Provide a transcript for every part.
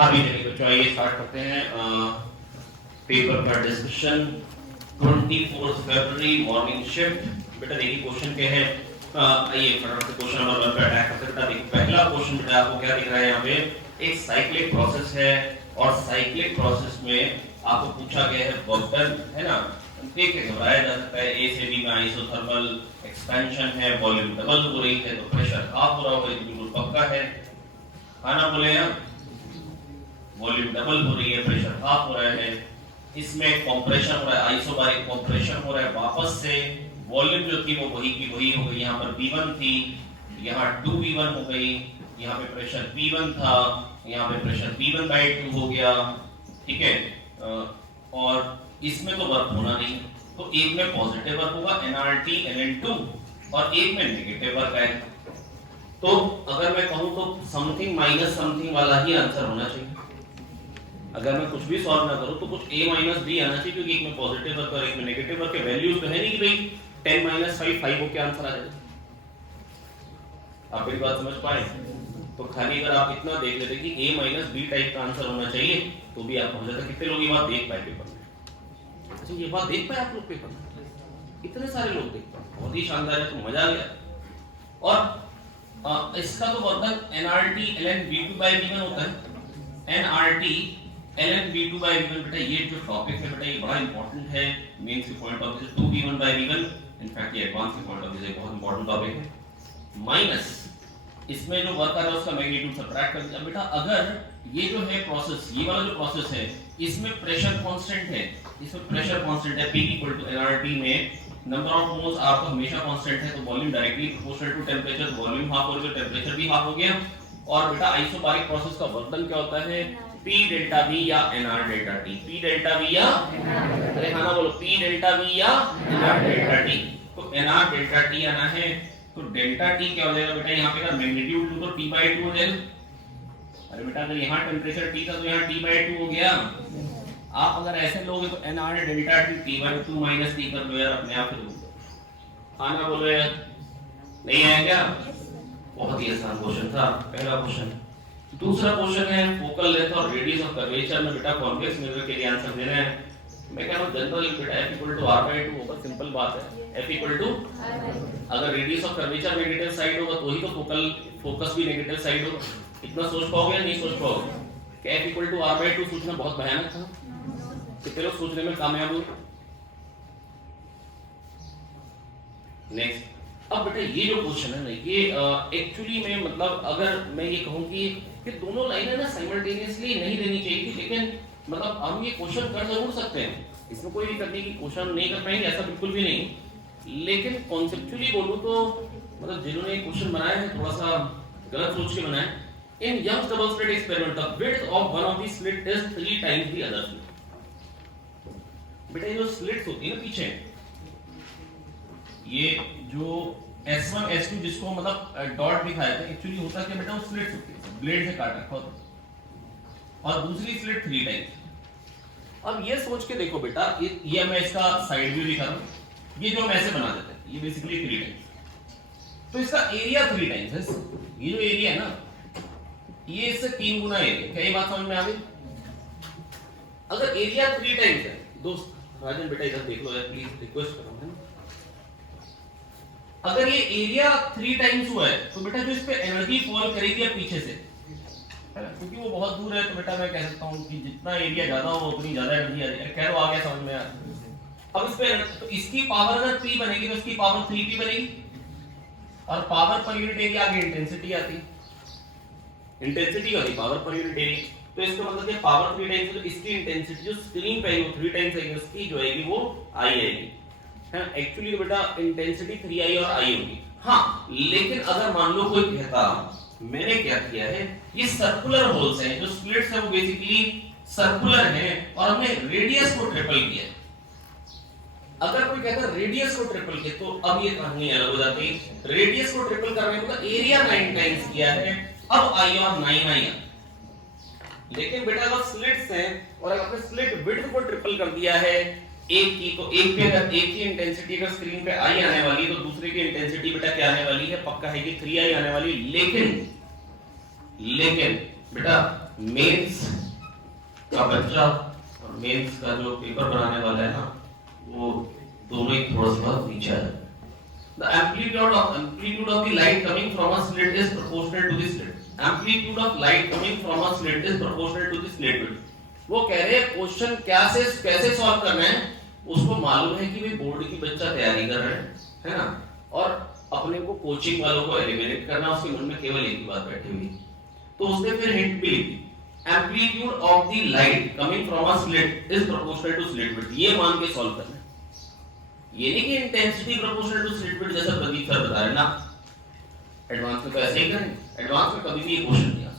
अभी चलिए बच्चों आइए स्टार्ट करते हैं पेपर का डिस्कशन। 24 फरवरी मॉर्निंग शिफ्ट। बेटा देखिए क्वेश्चन क्या है, आइए फटाफट से क्वेश्चन नंबर 1 पे अटैक करते हैं। बेटा देखिए पहला क्वेश्चन बेटा आपको क्या दिख रहा है, यहाँ पे एक साइक्लिक प्रोसेस है और साइक्लिक प्रोसेस में आपको पूछा गया है वर्क डन, है ना। ठीक है, घबराया जा सकता है। ए से बी में आइसोथर्मल एक्सपेंशन है, वॉल्यूम डबल हो रही है तो प्रेशर हाफ हो रहा होगा, ये बिल्कुल पक्का है। खाना बोले हैं, वॉल्यूम डबल हो रही है, प्रेशर हाफ हो रहा है। इसमें कंप्रेशन हो रहा है, आइसोबारिक कंप्रेशन हो रहा है। वापस से वॉल्यूम जो थी वो वही की वही हो गई। यहाँ पर V1 थी, यहाँ 2V1 हो गई। यहाँ पे प्रेशर P1 था, यहाँ पे प्रेशर P1/2 हो गया। ठीक है, और इसमें तो वर्क होना नहीं, तो एक में पॉजिटिव वर्क होगा nRT ln2 और एक में नेगेटिव वर्क आएगा। तो अगर मैं कहूं तो समथिंग माइनस समथिंग वाला ही आंसर होना चाहिए। अगर मैं कुछ भी सॉल्व ना करूं तो कुछ a माइनस b आना चाहिए, क्योंकि एक में पॉजिटिव वर्क और एक में नेगेटिव वर्क के वैल्यूज तो है नहीं कि भाई 10 माइनस 5 5 हो के आंसर आ जाए। आप मेरी बात समझ पाए? तो खाली अगर आप इतना देख लेते कि a माइनस b टाइप का आंसर होना चाहिए तो भी आप पहुंच जाते। कितने लोग ये बात देख पाए पेपर में? अच्छा, ये बात देख पाए आप लोग पेपर में? इतने सारे लोग देख पाए, बहुत ही शानदार है, तो मजा आ गया। और इसका तो वर्क nRT ln V2/V1 होता है। nRT ln V2/V1 बेटा ये जो टॉपिक है बेटा ये बड़ा इंपॉर्टेंट है मेंस के पॉइंट ऑफ व्यू से। 2V1/V1 इनफैक्ट ये एडवांस के पॉइंट ऑफ व्यू से बहुत इंपॉर्टेंट टॉपिक है। माइनस इसमें जो वर्क आ रहा है उसका मैग्नीट्यूड सबट्रैक्ट कर दीजिए। बेटा अगर ये जो है प्रोसेस, ये वाला जो प्रोसेस है इसमें प्रेशर कांस्टेंट है, इसमें प्रेशर कांस्टेंट है P = nRT में नंबर ऑफ मोल्स आपको हमेशा कांस्टेंट है, तो volume directly proportional to temperature, volume half हो गया, टेंपरेचर भी हाफ हो गया। और बेटा आइसोबारिक प्रोसेस का वर्क डन क्या होता है? P डेल्टा V या nR delta T। P delta V या, अरे हाँ ना बोलो, P डेल्टा V या nR डेल्टा T। तो nR डेल्टा T आना है, तो डेल्टा T क्या हो जाएगा बेटा? यहाँ पे का मैग्नीट्यूड लूं तो T/2 हो जाएगा। अरे बेटा अगर यहाँ टेंपरेचर T था तो यहाँ T/2 हो गया। आप अगर ऐसे लोगे तो nR delta T T/2 minus T कर लो यार, अपने आप ही हाँ ना बोलो यार, नहीं आया क्या? बहुत ही आसान क्वेश्चन था पहला क्वेश्चन। दूसरा क्वेश्चन है फोकल लेंथ और रेडियस ऑफ कर्वेचर में बेटा कॉन्वेक्स मिरर के लिए आंसर देना है। मैं कह रहा हूं जनरल बेटा F = R/2 होगा, सिंपल बात है। F = अगर radius of curvature negative side होगा तो ही तो फोकस भी नेगेटिव साइड होगा। इतना सोच पाओगे या नहीं सोच पाओगे? क्या F = R/2 सोचना बहुत भयानक था, कितने लोग सोचने में कामयाब हुए? नेक्स्ट, अब बेटा ये जो क्वेश्चन है ना ये एक्चुअली में मतलब अगर मैं ये कहूं कि दोनों लाइनें ना साइमल्टेनियसली नहीं देनी चाहिए थी, लेकिन मतलब हम ये क्वेश्चन कर जरूर सकते हैं, इसमें कोई दिक्कत नहीं कि क्वेश्चन नहीं कर पाएंगे, ऐसा बिल्कुल भी नहीं। लेकिन कॉन्सेप्चुअली बोलूं तो मतलब जिन्होंने ये क्वेश्चन बनाया है थोड़ा सा गलत सोच के बनाया है। In Young's double slit experiment the width of one of the slit is 3 times the other slit. बेटा ये जो स्लिट्स होती है ना पीछे, ये जो S1 S2 जिसको मतलब डॉट दिखाया था, एक्चुअली होता क्या बेटा? वो स्लिट्स होती है, ब्लेड से काट रखा होता है। और दूसरी स्लिट 3 टाइम्स। अब ये सोच के देखो बेटा, ये मैं इसका साइड व्यू दिखा रहा हूं, ये जो हम ऐसे बना देते हैं ये बेसिकली 3 टाइम्स, तो इसका एरिया 3 टाइम्स है। ये जो एरिया है ना ये इससे 3 गुना एरिया। क्या ये बात समझ में आ गई? अगर एरिया 3 टाइम्स है, दोस्त राजन बेटा इधर देख लो यार प्लीज, रिक्वेस्ट कर रहा हूं। अगर ये एरिया 3 टाइम्स हुआ है तो बेटा जो इस पे एनर्जी फॉल करेगी अब पीछे से, क्योंकि वो बहुत दूर है, तो बेटा मैं कह सकता हूं कि जितना एरिया ज्यादा हो उतनी ज्यादा एनर्जी आ जाएगी। कह लो आ गया समझ में यार? अब इस पे तो इसकी पावर अगर 3 बनेगी तो इसकी पावर 3p बनेगी, और पावर पर यूनिट एरिया आगे इंटेंसिटी आती है, इंटेंसिटी होती पावर पर यूनिट एरिया। तो इसका मतलब कि पावर 3 टाइम्स है तो इसकी इंटेंसिटी जो स्क्रीन पे है वो 3 टाइम्स आएगी, उसकी जो आएगी वो I आएगी, है ना। एक्चुअली तो बेटा इंटेंसिटी 3I और I होगी। हाँ, लेकिन अगर मान लो कोई कहता मैंने क्या किया है, ये सर्कुलर होल्स हैं, जो स्प्लिट्स है वो बेसिकली सर्कुलर हैं और हमने रेडियस को ट्रिपल किया है। अगर कोई कहता रेडियस को ट्रिपल किया तो अब ये कहानी अलग हो जाती है। रेडियस को ट्रिपल करने का एरिया 9 टाइम्स किया है, अब I और 9I। लेकिन बेटा अगर स्लिट्स हैं और अगर आपने स्लिट विड्थ को ट्रिपल कर दिया है एक की, तो एक पे अगर एक की इंटेंसिटी अगर स्क्रीन पे I आने वाली है तो दूसरे की इंटेंसिटी बेटा क्या आने वाली है? पक्का है कि 3I आने वाली। लेकिन बेटा मेंस का बच्चा और मेंस का जो पेपर बनाने वाला है ना, वो दोनों ही थोड़ा सा नीचे आ जाए। The amplitude of the light coming from a slit is proportional to the slit. Amplitude of light coming from a slit is proportional to the slit width. वो कह रहे हैं क्वेश्चन कैसे सॉल्व करना है, उसको मालूम है कि भाई बोर्ड की बच्चा तैयारी कर रहे हैं, है ना, और अपने को कोचिंग वालों को एलिमिनेट करना, उसके मन में केवल एक ही बात बैठी हुई, तो उसने फिर हिंट भी लिखी, amplitude of the light coming from a slit is proportional to slit width. ये मान के सॉल्व करना है, ये नहीं कि intensity proportional to slit width जैसा प्रदीप सर बता रहे ना। एडवांस में तो ऐसे ही करेंगे, एडवांस में कभी भी ये क्वेश्चन नहीं आ सकता।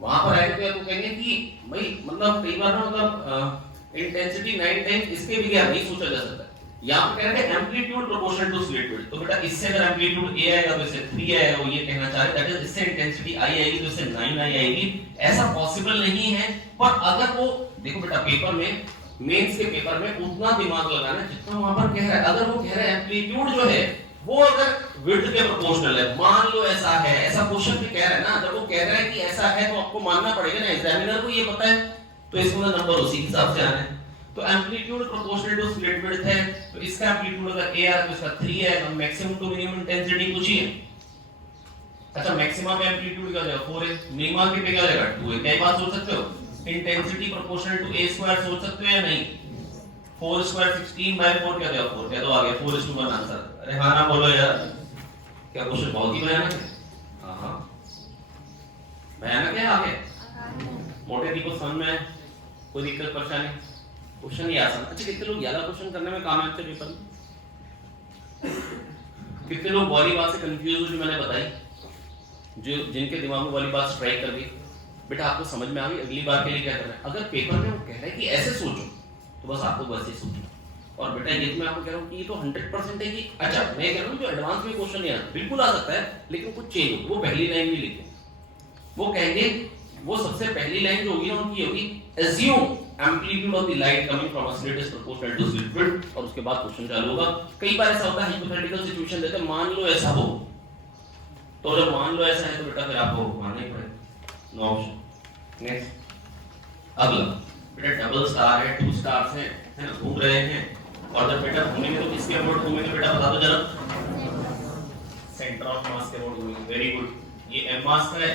वहां पर आएगा तो कहेंगे कि भाई मतलब कई बार ना मतलब इंटेंसिटी 9 टाइम्स इसके भी क्या नहीं सोचा जा सकता। यहाँ पे कह रहे हैं amplitude proportional to slit width, तो बेटा इससे अगर एम्पलीट्यूड a आएगा तो इससे 3 आएगा, वो ये कहना चाह रहे दैट इज इससे इंटेंसिटी i आएगी तो इससे 9 i आएगी। ऐसा पॉसिबल नहीं है, पर अगर वो देखो बेटा पेपर में, मेंस के पेपर में उतना दिमाग लगाना जितना वहां पर कह रहा है। अगर वो कह रहा है एम्पलीट्यूड जो है वो अगर विड्थ के प्रोपोर्शनल है, मान लो ऐसा है, ऐसा क्वेश्चन भी कह रहा है ना, जब वो कह रहा है कि ऐसा है तो आपको मानना पड़ेगा ना, एग्जामिनर को ये पता है, तो इसमें नंबर उसी हिसाब से आना है। तो amplitude proportional to slit width है, तो इसका एम्पलीट्यूड अगर a है तो इसका 3 है, तो मैक्सिमम टू मिनिमम इंटेंसिटी कुछ ही है। अच्छा मैक्सिमम में एम्पलीट्यूड का जाएगा 4 है, मिनिमम के पे क्या जाएगा 2 है। क्या बात सोच सकते हो, intensity proportional to a square सोच सकते हो या नहीं। 4 स्क्वायर 16/4 क्या जाएगा 4, क्या तो आ गया 4:1 आंसर। अरे हां ना बोलो यार, क्या क्वेश्चन बहुत ही भयानक है। हां हां भयानक है, आगे मोटे दी को समझ में कोई दिक्कत परेशानी, क्वेश्चन ही आसान। अच्छा कितने लोग ज्यादा क्वेश्चन करने में कामयाब थे पेपर में, कितने लोग वाली बात से कंफ्यूज हो जो मैंने बताई, जो जिनके दिमाग में वाली बात स्ट्राइक कर गई, बेटा आपको समझ में आ गई। अगली बार के लिए क्या करना है, अगर पेपर में वो कह रहा है कि ऐसे सोचो तो बस आपको वैसे सोचना। और बेटा ये मैं आपको कह रहा हूँ कि ये तो 100% है कि अच्छा मैं कह रहा हूँ जो एडवांस में क्वेश्चन नहीं आता बिल्कुल आ सकता है, लेकिन कुछ चेंज हो। वो पहली लाइन भी लिखे, वो कहेंगे, वो सबसे पहली लाइन जो होगी ना उनकी होगी assume amplitude of the light coming from a slit is proportional to slit width, और उसके बाद क्वेश्चन चालू होगा। कई बार ऐसा होता है हाइपोथेटिकल सिचुएशन देते हैं, मान लो ऐसा हो, तो जब मान लो ऐसा है तो बेटा फिर आपको मानना ही पड़ेगा, नो ऑप्शन। नेक्स्ट अगला बेटा डबल स्टार है, 2 स्टार्स हैं, है ना, घूम रहे हैं, और जब बेटा घूमेंगे तो किसके अबाउट घूमेंगे बेटा बता दो जरा, सेंटर ऑफ मास के अबाउट घूमेंगे। वेरी गुड, ये m मास का है,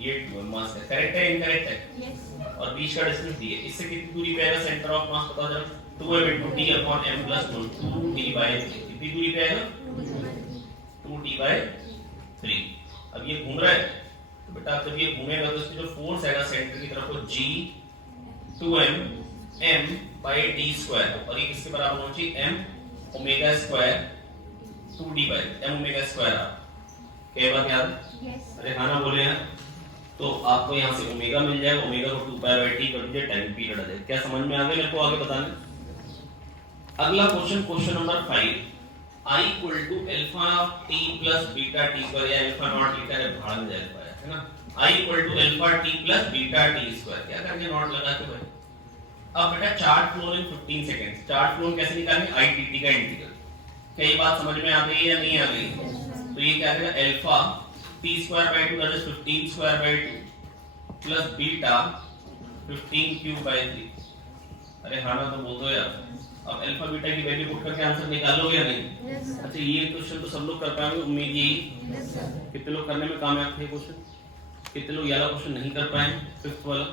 ये 2m मास का, करेक्ट है इनकरेक्ट है? यस। और बीच का डिस्टेंस दी है, इससे कितनी दूरी पे आएगा सेंटर ऑफ मास बताओ जरा। 2m × d/m + 2d/3 कितनी दूरी पे आएगा 2d/3। अब ये घूम रहा है तो बेटा जब ये घूमेगा तो इसकी जो फोर्स आएगा सेंटर की तरफ वो g 2m m/d², और ये किसके बराबर होना चाहिए m ओमेगा² 2d/m ओमेगा²। क्या बात याद है? यस। अरे हाँ ना बोले हैं, तो आपको यहाँ से ओमेगा मिल जाएगा, ओमेगा को 2π/t कर दीजिए, टाइम पीरियड आ जाएगा। क्या समझ में आ गया मेरे को आगे बताने। अगला question, question number 5, I = αt + βt² या अल्फा नॉट लिखा है भाड़ में जाएगा है ना। I = αt + βt², क्या करेंगे नॉट लगा के भाई। अब बेटा charge flow in 15 seconds, charge flow कैसे निकालेंगे, ITT का इंटीग्रल। क्या ये बात समझ में आ गई या नहीं आ गई? तो ये क्या देगा alpha t²/2 that is 15²/2 plus beta 15^3। अरे हाँ ना तो बोल दो यार। अब अल्फा बीटा की वैल्यू पुट करके आंसर निकालोगे या नहीं? yes, अच्छा ये क्वेश्चन तो सब लोग कर पाएंगे उम्मीद यही। yes, कितने लोग करने में कामयाब थे क्वेश्चन, कितने लोग ये वाला क्वेश्चन नहीं कर पाए, 5th वाला।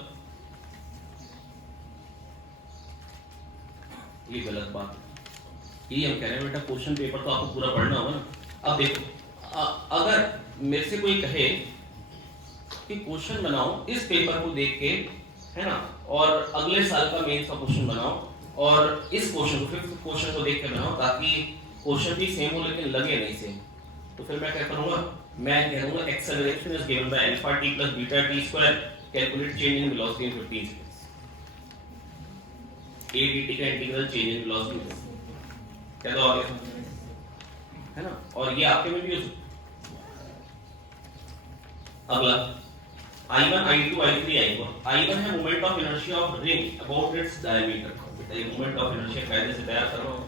ये गलत बात है, यही हम कह रहे हैं बेटा क्वेश्चन पेपर तो आपको पूरा पढ़ना होगा ना। अब देखो अगर मेरे से कोई कहे कि क्वेश्चन बनाओ इस पेपर को देख के, है ना, और अगले साल का मेंस का क्वेश्चन बनाओ और इस क्वेश्चन को 5th क्वेश्चन को देख के बनाओ, ताकि क्वेश्चन भी सेम हो लेकिन लगे नहीं सेम, तो फिर मैं क्या करूंगा, मैं कहूंगा acceleration is given by alpha t + beta t², calculate change in velocity in 15 seconds. a dt का इंटीग्रल चेंज इन वेलोसिटी क्या तो आ गया, है ना, और ये आपके में भी हो सकता। अगला I1 I2 I3 I4। I1 है moment of inertia of ring about its diameter. बेटा ये मोमेंट ऑफ इनर्शिया कायदे से तैयार कर रहा हूं।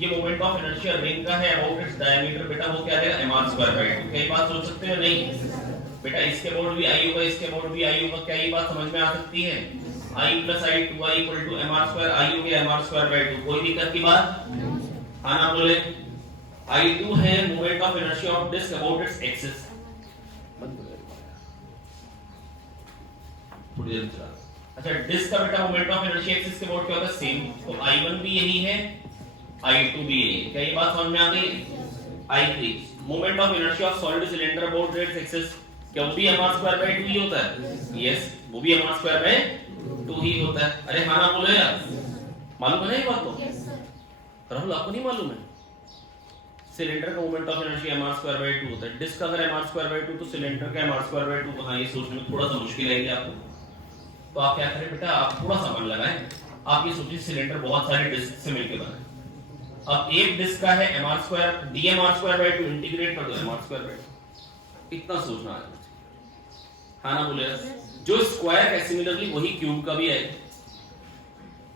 ये मोमेंट ऑफ इनर्शिया रिंग का है अबाउट इट्स डायमीटर, बेटा वो क्या देगा mr²/2। क्या ये बात सोच सकते हो नहीं? बेटा इसके मोड भी आई होगा, इसके मोड भी आई होगा, क्या ये बात समझ में आ सकती है? I plus I 2I equal to mr square, I हो गया mr square by 2, कोई दिक्कत की बात? हाँ ना बोले? I2 है moment of inertia of disc about its axis. थोड़ी देर चला। अच्छा, डिस्क का बेटा मोमेंट ऑफ इनर्शिया एक्सिस के अबाउट क्या होता है? सेम। तो I1 भी यही है, I2 भी यही है। क्या ये बात समझ में आ गई? I3 moment of inertia of solid cylinder about its axis, क्या वो भी mr square by 2 ही होता है? यस, वो भी mr square by 2 ही होता है। अरे हाँ ना बोलो यार, मालूम है ना ये बात? तो राहुल आपको नहीं मालूम है? सिलेंडर का moment of inertia mr square by 2 होता है। डिस्क का अगर mr square by 2 तो सिलेंडर का mr square by 2 कहां? ये सोचने में थोड़ा सा मुश्किल आएगी आपको। तो आप क्या करें बेटा, आप थोड़ा सा मन लगाएं। आप ये सोचिए सिलेंडर बहुत सारे डिस्क से मिलकर बना है। अब एक डिस्क का है mr square, dmr square by 2, integrate कर दो mr square by 2। इतना सोचना है, हाँ ना बोले? जो स्क्वायर है सिमिलरली वही क्यूब का भी है,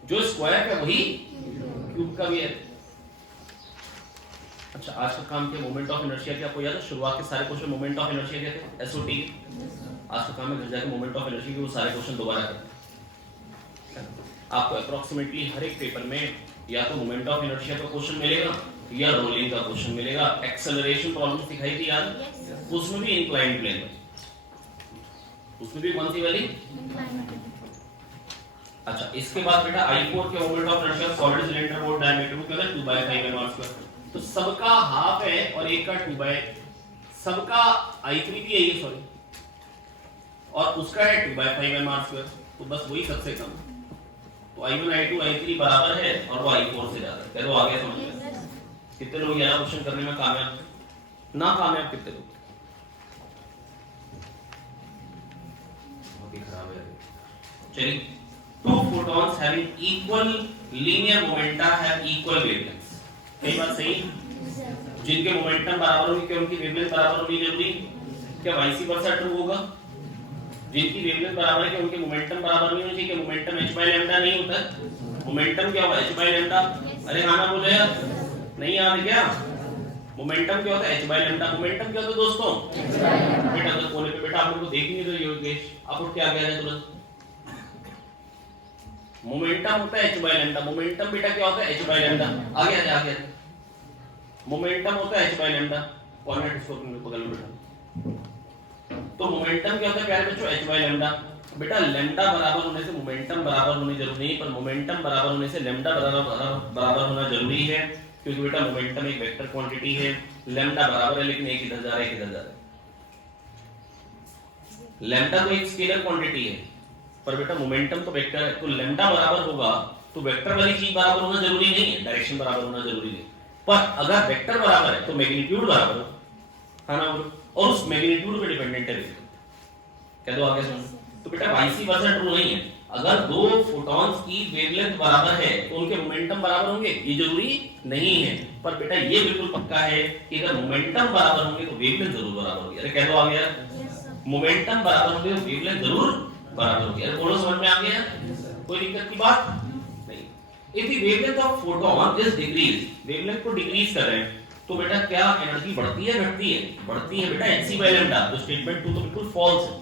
जो स्क्वायर है वही क्यूब का भी है। अच्छा, आज का काम क्या? मोमेंट ऑफ इनर्शिया क्या आपको याद है? शुरुआत के सारे क्वेश्चन मोमेंट ऑफ इनर्शिया के थे, एसओटी। आज का काम है घर जाके मोमेंट ऑफ इनर्शिया के वो सारे क्वेश्चन दोबारा करें। आपको अप्रोक्सीमेटली हर एक पेपर में या तो मोमेंट ऑफ इनर्शिया का क्वेश्चन मिलेगा या रोलिंग का क्वेश्चन मिलेगा। एक्सेलरेशन प्रॉब्लम दिखाई थी याद? उसमें भी इंक्लाइंड प्लेन में, उसमें भी कौन सी वाली? अच्छा, इसके बाद बेटा I4 के moment of inertia solid cylinder board diameter को क्या है? 2/5 mr स्क्वायर। तो सबका हाफ है और एक का 2/, सबका I3 भी यही है, सॉरी, और उसका है 2/5 mr स्क्वायर। तो बस वही सबसे कम। तो I1 I2 I3 बराबर है और वो I4 से ज्यादा है। चलो आगे समझिए। कितने लोग यार क्वेश्चन करने में कामयाब, ना कामयाब कितने लोग? खराब है। चलिए, two photons having equal linear momenta have equal wavelengths। कई बात सही? जिनके मोमेंटम बराबर होगी क्या उनकी वेवलेंथ बराबर होनी जरूरी? क्या वाइस वर्सा ट्रू होगा? जिनकी वेवलेंथ बराबर है क्या उनके मोमेंटम बराबर नहीं होनी चाहिए? क्या मोमेंटम h by lambda नहीं होता? मोमेंटम क्या होगा? h by lambda। अरे हाँ ना बोले यार, नहीं याद क्या? मोमेंटम क्या होता है? h by lambda। मोमेंटम क्या होता है दोस्तों? बेटा तो कोने पे बेटा आप लोगों को देख नहीं रहे योगेश, आप उठ के आ गए तुरंत। मोमेंटम होता है h by lambda। मोमेंटम बेटा क्या होता है? h by lambda। आगे आ जा। मोमेंटम होता है h by lambda। कॉर्डिनेट इसको बगल में बैठा। तो मोमेंटम क्या होता है प्यारे बच्चों? h by lambda। बेटा लैम्डा बराबर होने से मोमेंटम बराबर होनी जरूरी नहीं, पर मोमेंटम बराबर होने से लैम्डा बराबर होना जरूरी है, क्योंकि बेटा मोमेंटम एक वेक्टर क्वांटिटी है। लैम्डा बराबर है लेकिन एक इधर जा रहा है, एक इधर जा रहा है। लैम्डा तो एक स्केलर क्वांटिटी है, पर बेटा मोमेंटम तो वेक्टर है। तो लैम्डा बराबर होगा तो वेक्टर वाली चीज बराबर होना जरूरी नहीं है, डायरेक्शन बराबर होना जरूरी नहीं। पर अगर वेक्टर बराबर है तो मैग्नीट्यूड बराबर हो, है ना? और उस मैग्नीट्यूड पे डिपेंडेंट है। कह दो आगे सुन। तो बेटा वाइस वर्सा ट्रू नहीं है। अगर दो फोटॉन्स की वेवलेंथ बराबर है तो उनके मोमेंटम बराबर होंगे, ये जरूरी नहीं है। पर बेटा ये बिल्कुल पक्का है कि अगर मोमेंटम बराबर होंगे तो वेवलेंथ जरूर बराबर होगी। अरे कह दो आ गया, मोमेंटम बराबर होंगे तो वेवलेंथ जरूर बराबर होगी। अरे बोलो समझ में आ गया? कोई दिक्कत की बात नहीं। If the wavelength of photon is decrease, wavelength को डिक्रीज कर रहे हैं तो बेटा क्या एनर्जी बढ़ती है घटती है? बढ़ती है बेटा, hc by lambda। तो स्टेटमेंट 2 तो बिल्कुल फॉल्स है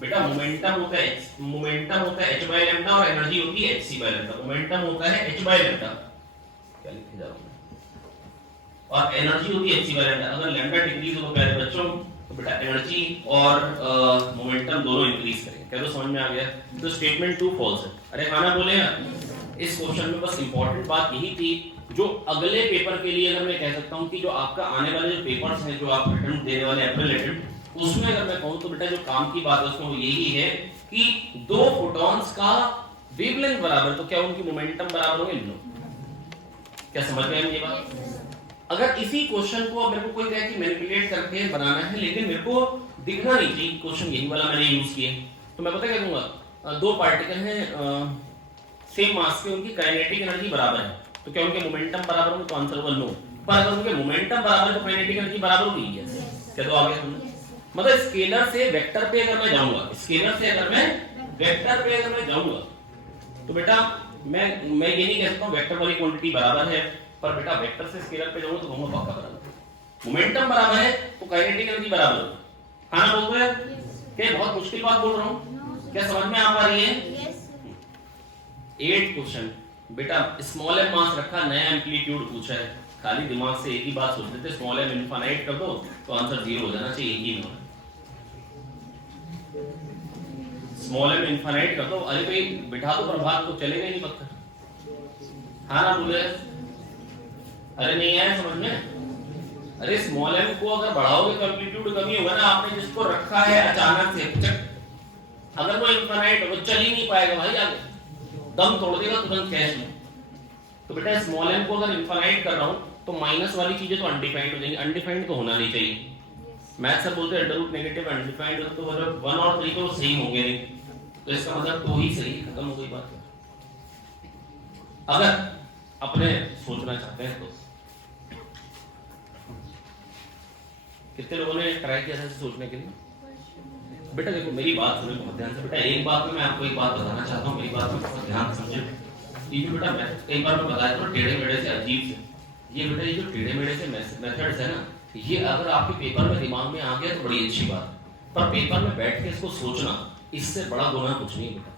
बेटा। मोमेंटम होता है h by lambda और एनर्जी होती है hc by lambda। मोमेंटम होता है h by lambda, क्या लिखे जा रहा हूं, और एनर्जी होती है hc by lambda। अगर लैम्डा डिक्रीज हो तो प्यारे बच्चों तो बेटा एनर्जी और मोमेंटम दोनों इंक्रीज करेंगे। क्या तो समझ में आ गया? तो स्टेटमेंट 2 फॉल्स है। अरे हाँ ना बोले यार? इस क्वेश्चन में बस इंपॉर्टेंट बात यही थी, जो अगले पेपर के लिए अगर मैं कह सकता हूं कि जो आपका आने वाले जो पेपर्स हैं, जो आप रिटर्न देने वाले अप्रैल रिटर्न, उसमें अगर मैं कहूं तो बेटा जो काम की बात है उसमें वो यही है कि दो फोटॉन्स का वेवलेंथ बराबर तो क्या उनकी मोमेंटम बराबर होंगे? क्या समझ गए हम ये बात? अगर इसी क्वेश्चन को मेरे को कोई कहे कि मैनिपुलेट करके बनाना है, लेकिन मेरे को दिखना नहीं चाहिए क्वेश्चन यही वाला मैंने यूज किया, तो मैं पता क्या दूंगा? दो पार्टिकल हैं सेम मास के, उनकी काइनेटिक एनर्जी बराबर है, तो क्या उनके मोमेंटम बराबर होंगे? तो आंसर होगा नो। पर अगर उनके मोमेंटम बराबर है तो काइनेटिक एनर्जी बराबर होगी। यस। क्या तो आगे हमने मतलब स्केलर से वेक्टर पे अगर मैं जाऊंगा, स्केलर से अगर मैं वेक्टर पे अगर मैं जाऊंगा तो बेटा मैं ये नहीं कह सकता वेक्टर वाली क्वांटिटी बराबर है, पर बेटा वेक्टर से स्केलर पे जाऊंगा तो दोनों पक्का बराबर है। मोमेंटम बराबर है तो काइनेटिक एनर्जी बराबर होगी। हाँ ना बोलते हैं क्या बहुत मुश्किल बात बोल रहा हूँ? क्या समझ में आ पा रही है? 8 क्वेश्चन बेटा, स्मॉल एम मास रखा, नया एम्पलीट्यूड पूछा है, खाली दिमाग से एक ही बात सोच लेते, स्मॉल एम इनफाइनाइट कर दो तो आंसर 0 हो जाना चाहिए, एक ही में। स्मॉल एम इनफाइनाइट कर दो, अरे भाई बिठा दो प्रभात को, चलेगा ही नहीं पत्थर। हाँ ना बोले? अरे नहीं आया समझ में? अरे स्मॉल एम को अगर बढ़ाओगे तो एम्पलीट्यूड कमी होगा ना, आपने जिसको रखा है अचानक से, अगर वो इनफाइनाइट हो चल ही नहीं पाएगा भाई, आगे दम तोड़ देगा तुरंत कैश में। तो बेटा स्मॉल एम को अगर इनफाइनाइट कर रहा हूं तो माइनस वाली चीजें तो अनडिफाइंड हो जाएंगी, अनडिफाइंड तो होना नहीं चाहिए। मैथ सर बोलते हैं अंडर रूट नेगेटिव अनडिफाइंड, तो मतलब 1 और 3 तो सही होंगे नहीं, तो इसका मतलब 2 ही सही, खत्म हो गई बात। अगर अपने सोचना चाहते हैं तो कितने लोगों ने ट्राई किया था सोचने के लिए? बेटा देखो मेरी बात सुनो बहुत ध्यान से बेटा, एक बात में मैं आपको एक बात बताना चाहता हूँ, मेरी बात में बहुत ध्यान से समझे। ये बेटा मैं कई बार मैं बताया था टेढ़े मेढ़े से अजीब से, ये बेटा ये जो टेढ़े मेढ़े से मेथड्स है ना, ये अगर आपके पेपर में दिमाग में आ गया तो बड़ी अच्छी बात, पर पेपर में बैठ के इसको सोचना इससे बड़ा गुनाह कुछ नहीं बेटा।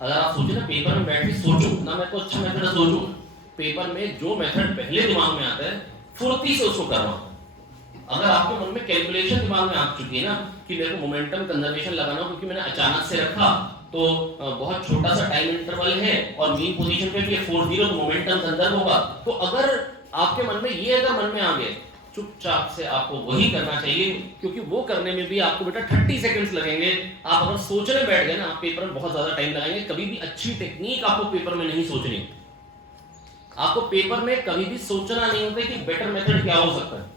अगर आप सोचे ना पेपर में बैठ के सोचो ना, मैं तो अच्छा मेथड सोचूं, पेपर में जो मेथड पहले दिमाग में आता है फुर्ती से उसको करवाओ। अगर आपके मन में कैलकुलेशन दिमाग में आ चुकी है ना कि मेरे को मोमेंटम कंजर्वेशन लगाना हो क्योंकि मैंने अचानक से रखा तो बहुत छोटा सा टाइम इंटरवल है और मीन पोजीशन पे भी है 40 तो मोमेंटम कंजर्व होगा, तो अगर आपके मन में ये अगर मन में आ गए चुपचाप से आपको वही करना चाहिए, क्योंकि वो करने में भी आपको बेटा 30 सेकंड्स लगेंगे। आप अगर सोचने बैठ गए ना आप पेपर में बहुत ज्यादा टाइम लगाएंगे। कभी भी अच्छी टेक्निक आपको पेपर में नहीं सोचनी, आपको पेपर में कभी भी सोचना नहीं होता कि बेटर मेथड क्या हो सकता है।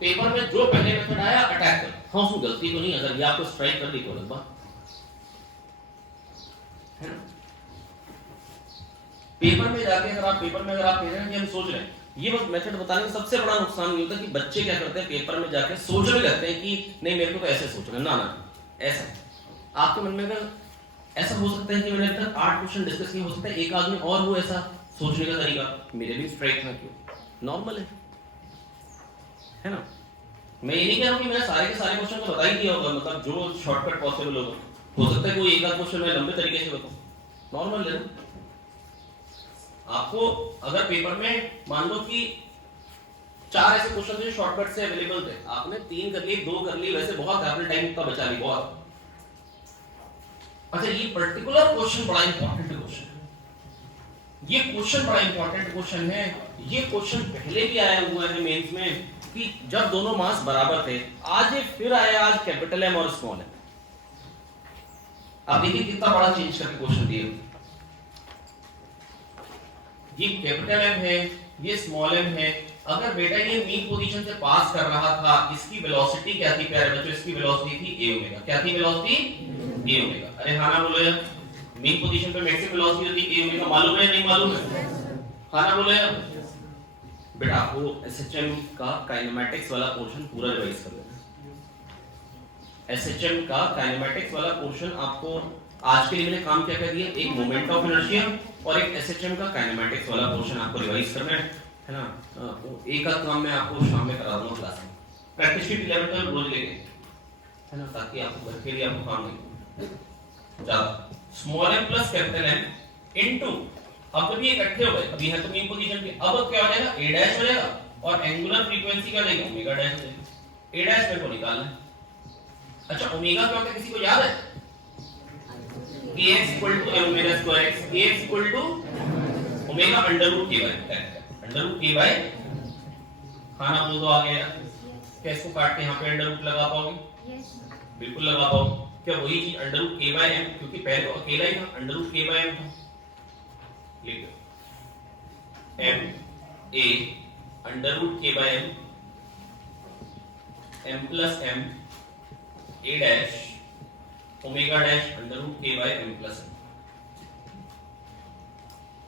पेपर में जो पहले मेथड आया अटैक कर, हाँ उसमें गलती तो नहीं, अगर ये आपको स्ट्राइक कर दी तो अलग बात है ना। पेपर में जाके अगर आप पेपर में अगर आप कह रहे हैं कि हम सोच रहे हैं, ये बस मेथड बताने का सबसे बड़ा नुकसान ये होता है कि बच्चे क्या करते हैं पेपर में जाके सोचने लगते हैं कि नहीं मेरे को तो ऐसे सोचना है, ना ऐसा। आपके मन में अगर ऐसा हो सकता है कि मैंने अब तक 8 क्वेश्चन डिस्कस किए, हो सकता है एक आदमी और वो ऐसा सोचने का तरीका मेरे भी स्ट्राइक ना, क्यों नॉर्मल है ना। मैं ये नहीं कह रहा हूं कि मैंने सारे के सारे क्वेश्चन को बता ही दिया होगा, मतलब जो शॉर्टकट पॉसिबल होगा, हो सकता है कोई एक आध क्वेश्चन मैं लंबे तरीके से बताऊं, नॉर्मल ले लो। आपको अगर पेपर में मान लो कि 4 ऐसे क्वेश्चन थे जो शॉर्टकट से अवेलेबल थे, आपने 3 कर लिए 2 कर लिए, वैसे बहुत आपने टाइम का बचा ली बहुत। अच्छा ये पर्टिकुलर क्वेश्चन बड़ा इंपॉर्टेंट क्वेश्चन है, ये क्वेश्चन बड़ा इंपॉर्टेंट क्वेश्चन है। ये क्वेश्चन पहले भी आया हुआ है मेंस में कि जब दोनों मास बराबर थे, आज ये फिर आया, आज कैपिटल एम और स्मॉल एम। अब देखिए कितना बड़ा चेंज करके क्वेश्चन दिए, ये कैपिटल एम है ये स्मॉल एम है। अगर बेटा ये मीन पोजीशन से पास कर रहा था, इसकी वेलोसिटी क्या थी प्यारे बच्चों? इसकी वेलोसिटी थी ए ओमेगा। क्या थी वेलोसिटी? ए ओमेगा। अरे हाँ ना बोलो यार, मीन पोजीशन पे मैक्सिमम वेलोसिटी होती है ए ओमेगा, मालूम है नहीं मालूम है? हाँ ना बोलो यार। बेटा आपको एसएचएम का काइनेमैटिक्स वाला पोर्शन पूरा रिवाइज कर लेना। एसएचएम का काइनेमैटिक्स वाला पोर्शन आपको आज के लिए मैंने काम क्या कर दिया, एक मोमेंट ऑफ इनर्शिया और एक एसएचएम का काइनेमैटिक्स वाला पोर्शन आपको रिवाइज करना है ना। तो एक आध काम मैं आपको शाम में करा दूंगा क्लास में, प्रैक्टिस शीट 11 तक रोज लेके, है ना, ताकि आपको घर के लिए आपको काम नहीं ज्यादा। Small m plus capital M into, अब तो भी इकट्ठे हो गए, अभी है तो मीन पोजीशन पे, अब क्या हो जाएगा a डैश हो जाएगा और एंगुलर फ्रीक्वेंसी क्या देगा ओमेगा डैश हो जाएगा। a डैश मेरे को निकालना है। अच्छा ओमेगा क्या होता है किसी को याद है? kx = m omega square x, kx = omega under root k by under root k by, खाना बोल दो आ गया। क्या इसको काट के यहां पे अंडर रूट लगा पाओगे? यस बिल्कुल लगा पाओगे। क्या वही चीज under root k by m, क्योंकि पहले तो अकेला ही था, under root k by m था, लिख दो m a under root k by m plus m a dash omega dash under root k by m plus m।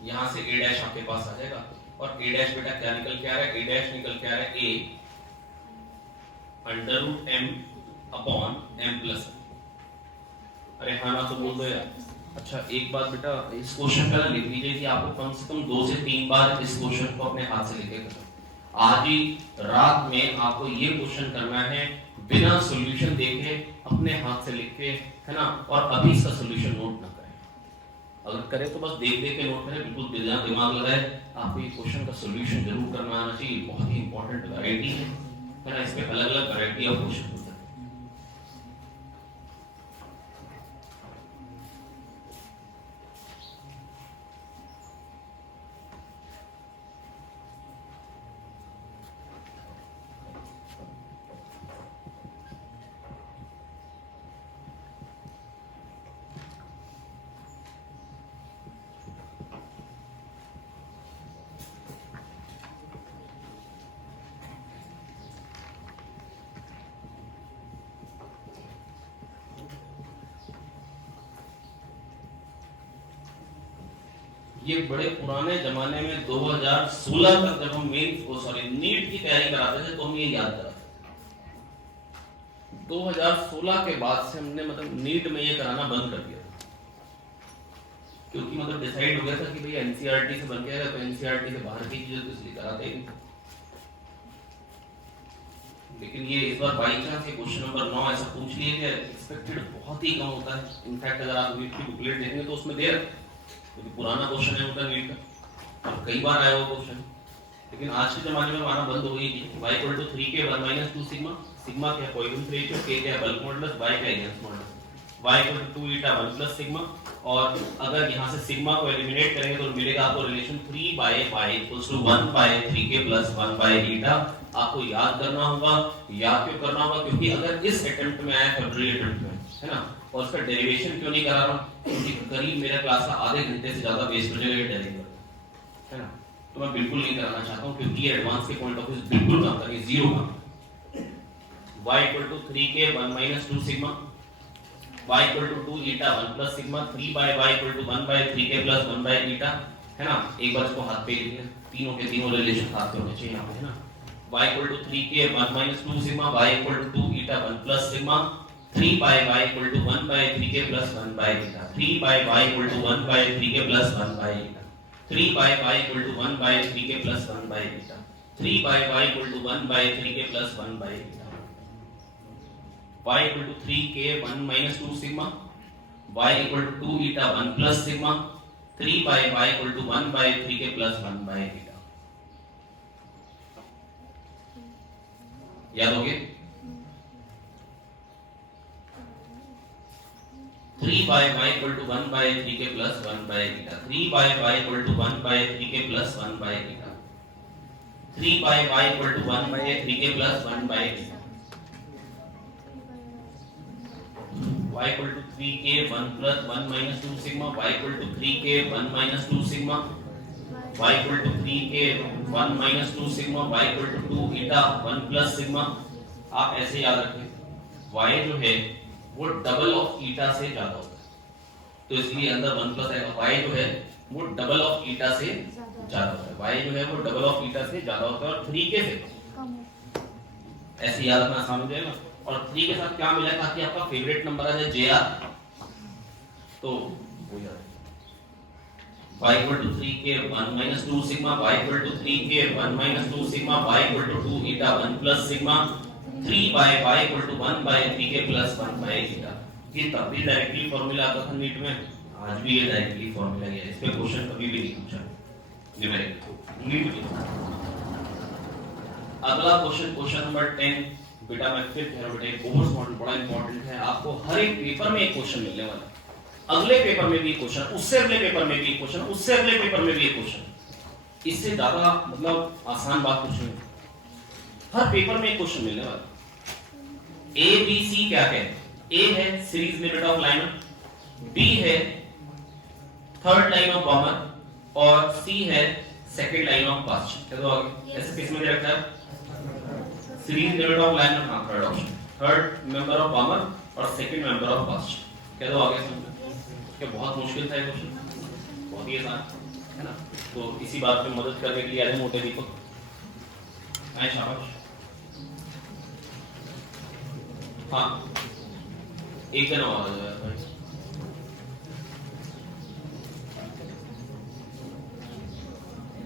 यहां से a डैश आपके पास आ जाएगा और a डैश बेटा क्या निकल के आ रहा है? a डैश निकल के आ रहा है a under root m upon m plus m। अरे हाँ ना तो बोल दो यार। अच्छा एक बात बेटा, इस क्वेश्चन का लिख लीजिए कि आपको कम से कम 2 से 3 बार इस क्वेश्चन को अपने हाथ से लिखे करना। आज ही रात में आपको ये क्वेश्चन करना है, बिना सॉल्यूशन देखे अपने हाथ से लिख के, है ना, और अभी इसका सॉल्यूशन नोट ना करें। अगर करें तो बस देख देख के नोट करें, बिल्कुल दिमाग लगाए। आपको ये क्वेश्चन का सॉल्यूशन जरूर करना आना चाहिए, बहुत ही इंपॉर्टेंट वैरायटी है ना, इसमें अलग अलग वैरायटी ऑफ क्वेश्चन होता है। ये बड़े पुराने जमाने में 2016 तक जब हम नीट की तैयारी कराते थे तो हम ये याद कराते थे। 2016 के बाद से हमने मतलब नीट में ये कराना बंद कर दिया था, क्योंकि मतलब डिसाइड हो गया था कि भाई एनसीईआरटी से बन गया तो एनसीईआरटी से बाहर की चीजें तो इसलिए कराते ही। लेकिन ये इस बार बाई चांस ये क्वेश्चन नंबर 9 ऐसा पूछ लिए कि एक्सपेक्टेड बहुत ही कम होता है। इनफैक्ट अगर आप नीट की बुकलेट देखेंगे तो उसमें दे रखा है, क्योंकि पुराना क्वेश्चन है उनका नीट का और कई बार आया वो क्वेश्चन। लेकिन आज के जमाने में माना बंद हो गई कि y equal to 3k 1 - 2 sigma, sigma क्या पॉइसन रेशियो, k क्या बल्क मॉडुलस, y क्या एजेंस modulus, y equal to 2 eta 1 plus sigma. और अगर यहां से सिग्मा को एलिमिनेट करेंगे तो मिलेगा आपको relation 3 by y equals to 1 by 3k plus 1 by eta. आपको याद करना होगा। याद क्यों करना होगा? क्योंकि अगर इस अटेम्प्ट में आया फरवरी अटेम्प्ट में, है ना, और उसका डेरिवेशन क्यों नहीं करा रहा हूं? क्योंकि करीब मेरा क्लास का आधे घंटे से ज्यादा वेस्ट हो जाएगा डेरिवेशन, है ना, तो मैं बिल्कुल नहीं कराना चाहता हूं, क्योंकि ये एडवांस के पॉइंट ऑफ व्यू बिल्कुल काम करेंगे, जीरो काम। y equal to 3k 1 - 2 sigma, y equal to 2 eta 1 plus sigma, 3 by y equal to 1 by 3k plus 1 by eta, है ना। एक बार इसको हाथ पे लिख लें, तीनों के तीनों रिलेशन हाथ पे होने चाहिए यहां पे, है ना। y equal to 3k 1 - 2 sigma, y equal to 2 eta 1 plus sigma, 3 by y equal to 1 by 3k plus 1 by eta, 3 by y equal to 1 by 3k plus 1 by eta, 3 by y equal to 1 by 3k plus 1 by eta, 3 by y equal to 1 by 3k plus 1 by eta, y equal to 3k 1 - 2 sigma, y equal to 2 eta 1 plus sigma, 3 by y equal to 1 by 3k plus 1 by eta. याद हो गया? 3 by y equal to 1 by 3k plus 1 by eta, 3 by y equal to 1 by 3k plus 1 by eta, 3 by y equal to 1 by 3k plus 1 by eta, y equal to 3k 1 plus 1 minus 2 sigma, y equal to 3k 1 minus 2 sigma, y equal to 3k 1 minus 2 sigma, y equal to 2 eta 1 plus sigma. आप ऐसे याद रखें, y जो है वो double of eta से ज्यादा होता है, तो इसलिए अंदर 1 प्लस आएगा। y जो है वो डबल ऑफ ईटा से ज्यादा होता है, y जो है वो डबल ऑफ ईटा से ज्यादा होता है और 3k से कम। ऐसे याद रखना आसान हो जाएगा। और 3 के साथ क्या मिला है ताकि आपका फेवरेट नंबर आ जाए jr, तो वो याद y equal to 3k 1 minus 2 sigma, y equal to 3k 1 minus 2 sigma, y equal to 2 eta 1 plus sigma, 3 by y equal to 1 by 3k plus 1 by eta. ये तब भी डायरेक्टली फॉर्मूला आता था NEET में, आज भी ये डायरेक्टली फॉर्मूला है, इस पे क्वेश्चन कभी भी नहीं पूछा न्यूमेरिकल नीट में। अगला क्वेश्चन, क्वेश्चन नंबर 10। बेटा मैं फिर कह रहा हूं, बेटा कोर्स मॉडल बड़ा इंपॉर्टेंट है, आपको हर एक पेपर में एक क्वेश्चन मिलने वाला है। अगले पेपर में भी एक क्वेश्चन, उससे अगले पेपर में भी एक क्वेश्चन, उससे अगले पेपर में भी एक क्वेश्चन। इससे ज्यादा मतलब आसान बात कुछ नहीं, हर पेपर में एक क्वेश्चन मिलने वाला। ए बी सी क्या है? ए है series limit of Lyman, B है थर्ड लाइन ऑफ बॉमर और सी है सेकंड लाइन ऑफ पास्ट। चलो आगे, ऐसे किस में दे रखा है? सीरीज लिमिट ऑफ लाइनर, हां third option, third member of Balmer और सेकंड मेंबर ऑफ पास्ट। कह दो आगे समझो, क्या बहुत मुश्किल था ये क्वेश्चन? बहुत ही आसान है ना। तो इसी बात पे मदद करने के लिए आए मोटे दीपक, आए शाबाश। हाँ एक दिन और आ जाएगा भाई।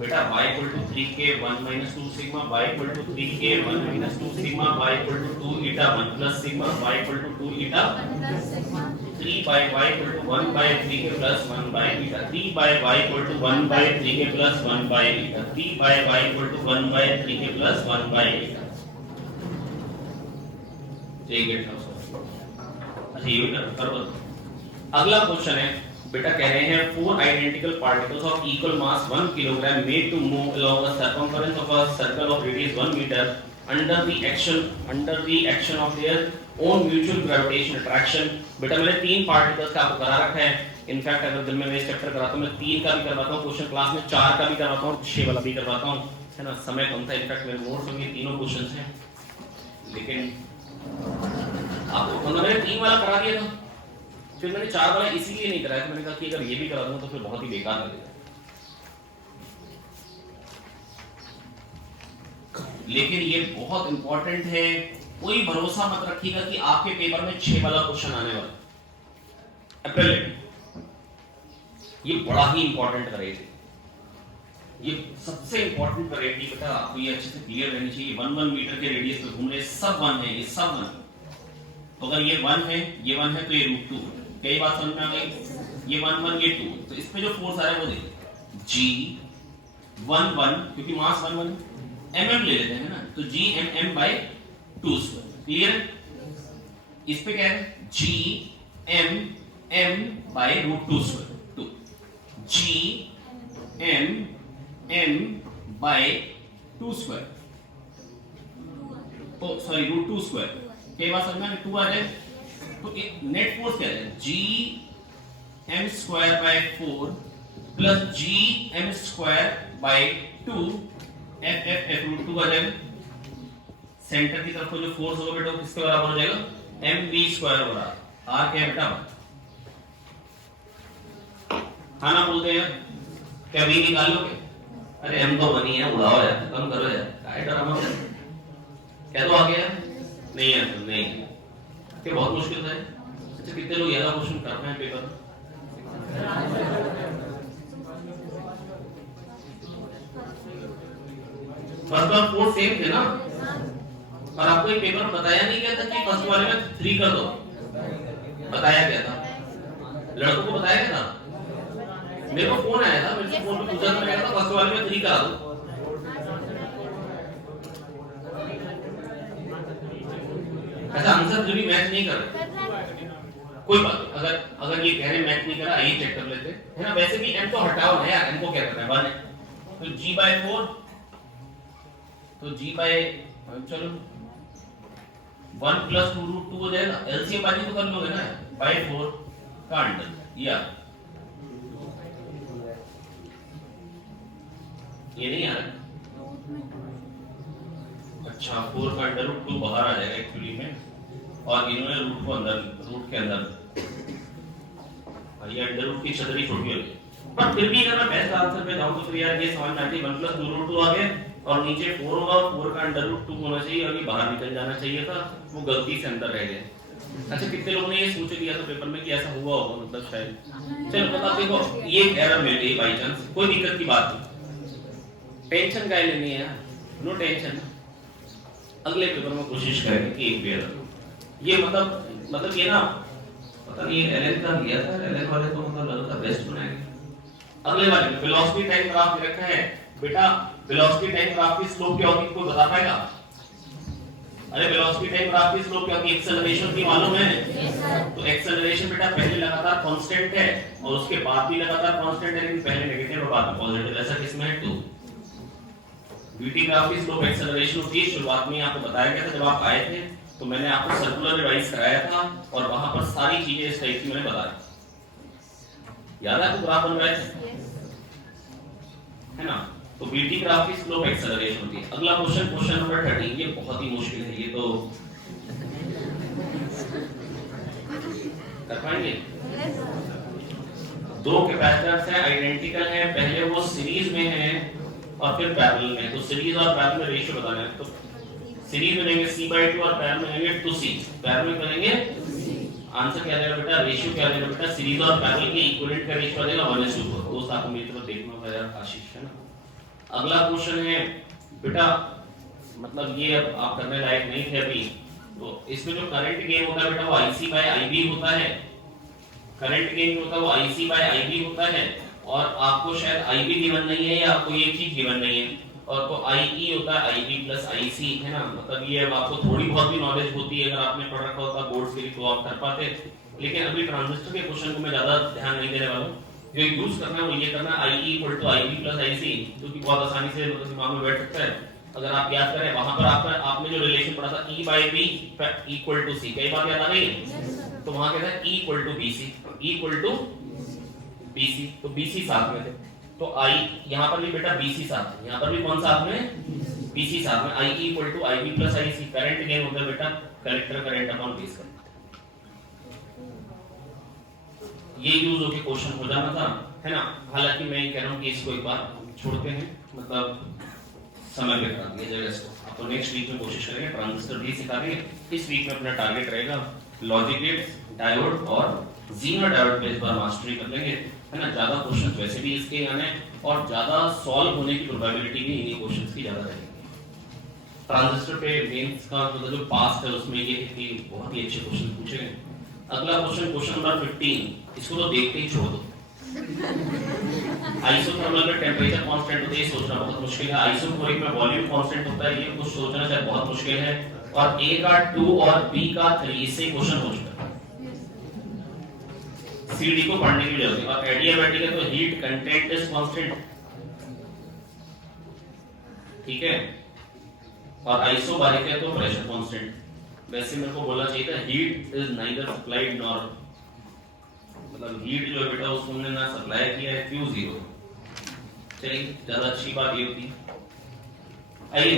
बेटा y equal to 3k 1 minus 2 sigma, y equal to 3k 1 minus 2 sigma, y equal to 2 eta 1 plus sigma, y equal to 2 eta 3 by y equal to 1 by 3k plus 1 by eta, 3 by y equal to 1 by 3k plus 1 by eta, 3 by y equal to 1 by 3k plus 1 by eta। ठीक है, अच्छा ये कर दो। अगला question है, बेटा कह रहे हैं 4 identical particles of equal mass 1 kilogram made to move along a circumference of a circle of radius 1 meter under the action of their own mutual gravitation attraction। बेटा मैंने 3 particles का आपको करा रखा है। इनफैक्ट अगर दिन में मैं चैप्टर कराता हूं, मैं 3 का भी करवाता हूं, क्वेश्चन क्लास में 4 का भी करवाता हूं और 6 वाला भी करवाता हूं, है ना। समय कम था, इनफैक्ट मेरे नोट्स में तीनों क्वेश्चंस हैं, लेकिन आपको मतलब मैंने 3 वाला करा दिया था, फिर मैंने 4 वाला इसीलिए नहीं कराया, मैंने कहा कि अगर ये भी करा दूंगा तो फिर बहुत ही बेकार लगेगा। लेकिन ये बहुत इंपॉर्टेंट है, कोई भरोसा मत रखिएगा कि आपके पेपर में 6 वाला क्वेश्चन आने वाला है। अप्रैल ये बड़ा ही इंपॉर्टेंट वैरायटी, ये सबसे इंपॉर्टेंट वैरायटी बेटा आपको ये अच्छे से क्लियर रहनी चाहिए। 1 मीटर के रेडियस पे घूम रहे सब 1 है, ये सब 1। तो अगर ये 1 है, ये 1 है तो ये √2। कई बात समझ में आ गई? ये 1 1 ये 2, तो इस पे जो फोर्स आ रहा है वो देखिए G 1 1, क्योंकि मास 1 1 mm ले लेते हैं ना, तो G mm by 2 square. Clear? इस पे क्या है? G m m by √2 square, 2 G m m by 2 square, oh sorry √2 square. कई बात समझ में 2 आ जाए तो नेट फोर्स क्या है? G m square by 4 plus G m square by 2 f √2 आ जाएगा। सेंटर की तरफ को जो फोर्स होगा बेटा किसके बराबर हो जाएगा? mv स्क्वायर बराबर r क्या है बेटा? हाँ ना बोलते हैं क्या v निकाल लोगे? अरे m तो बनी है, उड़ाओ यार, कम करो यार, काय ड्रामा क्या तो आ गया? नहीं है, नहीं कि बहुत मुश्किल था। अच्छा कितने लोग ज्यादा क्वेश्चन कर रहे हैं पेपर में? फर्स्ट और फोर्थ सेम थे ना, और आपको एक पेपर बताया नहीं गया था कि फर्स्ट वाले में 3 कर दो, बताया गया था, लड़कों को बताया गया था। मेरे को फोन आया था, मेरे से फोन पे पूछा था, मैंने कहा फर्स्ट वाले में 3 करा दो। अच्छा आंसर फिर भी मैच नहीं कर रहे, कोई बात नहीं, अगर ये कह रहे मैच नहीं करा, आइए चेक कर लेते हैं ना। वैसे भी m तो हटाओ ना यार, m को क्या करना है 1 है, तो g by 4, तो g by चलो 1 plus 2 √2 हो जाएगा। एलसीएम बाजी तो कर लोगे ना, by 4 का अंडर या ये नहीं आ रहा। अच्छा 4 का अंडर रूट 2 बाहर आ जाएगा एक्चुअली में, और इन्होंने रूट को अंदर, रूट के अंदर, ये अंडर रूट की छतरी छोटी हो गई। पर फिर भी अगर मैं बेस्ट आंसर पे जाऊं तो फिर यार ये समझ में आती है 1 + 2 √2 आ गया और नीचे 4 होगा, 4 का अंडर रूट 2 होना चाहिए और ये बाहर निकल जाना चाहिए था, वो गलती से अंदर रह गया। अच्छा कितने लोगों ने ये सोच लिया था पेपर में कि ऐसा हुआ होगा, मतलब शायद। चलो बता देखो, ये एरर मिल गई बाय चांस, कोई दिक्कत की बात नहीं, टेंशन काय लेनी है, नो टेंशन। अगले पेपर में कोशिश करेंगे कि एक पेयर, ये मतलब ये ना पता नहीं एलएन का लिया था, एलएन वाले तो मतलब लगता बेस्ट बनाएंगे। अगले वाले में वेलोसिटी टाइम ग्राफ दे रखा है बेटा, वेलोसिटी टाइम ग्राफ की स्लोप क्या होगी कोई बता पाएगा? अरे वेलोसिटी टाइम ग्राफ की स्लोप क्या होगी? एक्सेलरेशन की मालूम है? तो एक्सेलरेशन बेटा पहले लगातार कांस्टेंट है और उसके बाद भी लगातार कांस्टेंट है, लेकिन पहले नेगेटिव और बाद में पॉजिटिव, ऐसा किसमें है? तो वीटी ग्राफ की स्लोप एक्सेलरेशन होती है। शुरुआत में आपको बताया गया था जब आप आए थे, तो मैंने आपको सर्कुलर रिवाइज कराया था और वहां पर सारी चीजें इस टाइप की मैंने बताई, याद है? तो ग्राफ बनवाए थे, है ना? तो वीटी ग्राफ की स्लोप एक्सेलरेशन होती है। अगला क्वेश्चन, क्वेश्चन नंबर 13, ये बहुत ही मुश्किल है, ये तो कर पाएंगे? दो कैपेसिटर्स हैं, आइडेंटिकल हैं, पहले वो सीरीज में हैं और फिर पैरेलल में। तो सीरीज और पैरेलल में रेशियो बताना है, तो सीरीज में लेंगे c/2 और पैरेलल में लेंगे 2c। पैरेलल में करेंगे आंसर क्या आ जाएगा बेटा? रेशियो क्या आ जाएगा बेटा? सीरीज और पैरेलल के इक्विवेलेंट का रेशियो आ जाएगा 1:4। दोस्त आपको मेरी तरफ देखना होगा यार, आशीष है ना, अगला क्वेश्चन है बेटा, मतलब ये अब आप करने लायक नहीं थे अभी, तो इसमें जो करंट गेन होता है बेटा वो IC बाय IB होता है। करंट गेन होता है वो IC बाय IB होता है, और आपको शायद IB गिवन नहीं है या आपको ये चीज गिवन नहीं है, और तो IE होता है IB प्लस IC, है ना। मतलब ये आपको थोड़ी बहुत भी नॉलेज होती है, अगर आपने पढ़ रखा होता बोर्ड्स के लिए तो आप कर पाते, लेकिन अभी ट्रांजिस्टर के क्वेश्चन को मैं ज्यादा ध्यान नहीं देने वाला हूँ। जो यूज करना है वो ये करना है IE equal to IB plus IC, जो कि बहुत आसानी से मतलब दिमाग में बैठ सकता है। अगर आप याद करें वहां पर आपने जो रिलेशन पढ़ा था E by B equal to C, कई बार याद आ गई है, तो वहां कहता है E equal to BC, E equal to BC, तो BC साथ में थे, तो I यहाँ पर भी बेटा BC साथ है, यहाँ पर भी कौन साथ में, BC साथ में, IE equal to IB plus IC। Current gain होता है बेटा collector current upon base current, ये यूज होके क्वेश्चन हो जाना था, है ना। हालांकि मैं ये कह रहा हूँ कि इसको एक बार छोड़ते हैं, मतलब समय पे करा दिया जाएगा इसको, आपको नेक्स्ट वीक में कोशिश करेंगे ट्रांजिस्टर भी सिखा देंगे। इस वीक में अपना टारगेट रहेगा लॉजिक गेट्स, डायोड और ज़ीनर डायोड पे इस बार मास्टरी कर लेंगे, है ना। ज्यादा क्वेश्चंस वैसे भी इसके आने और ज्यादा सॉल्व होने की प्रोबेबिलिटी भी इन्हीं क्वेश्चंस की ज्यादा रहेगी। ट्रांजिस्टर पे मेंस का मतलब जो पास्ट है उसमें ये है कि बहुत ही अच्छे क्वेश्चन पूछे गए। अगला क्वेश्चन, क्वेश्चन नंबर 15, इसको तो देखते ही छोड़ दो। आइसोथर्मल में टेंपरेचर कांस्टेंट होता है, ये सोचना बहुत मुश्किल है। आइसोकोरिक में वॉल्यूम कांस्टेंट होता है, ये कुछ सोचना शायद बहुत मुश्किल है। और A का 2 और B का 3, इससे क्वेश्चन हो चुका है। CD को पढ़ने की जरूरत है। और एडियाबैटिक है तो हीट कंटेंट इज कांस्टेंट, ठीक है। और आइसोबारिक है तो प्रेशर कांस्टेंट। वैसे मेरे को बोलना चाहिए था heat is neither supplied nor, मतलब हीट जो है बेटा उसको हमने ना सप्लाई किया है, Q 0। चलिए ज्यादा अच्छी बात ये होती है। आइए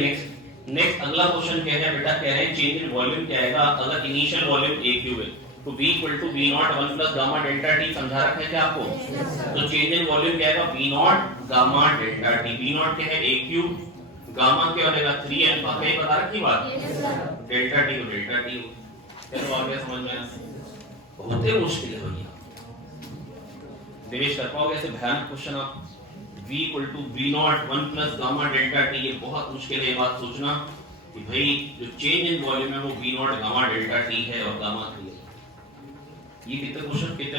नेक्स्ट अगला क्वेश्चन क्या है बेटा, कह रहे हैं चेंज इन वॉल्यूम क्या आएगा अगर इनिशियल वॉल्यूम AQ है, तो V equal to V nought 1 plus gamma delta T, समझा रखा है क्या आपको। तो चेंज इन वॉल्यूम क्या आएगा, V not gamma delta T। V not क्या है AQ, गामा क्या बनेगा 3 अल्फा, कहीं बता रखी बात, डेल्टा T को डेल्टा T हो। चलो आ गया समझ में, बहुत ही मुश्किल है भैया, देश कर पाओगे ऐसे भयानक क्वेश्चन आप। V equal to V nought 1 plus gamma delta T, ये बहुत मुश्किल है ये बात सोचना कि भाई जो चेंज इन वॉल्यूम है वो V not gamma delta T है और गामा 3 है। ये कितने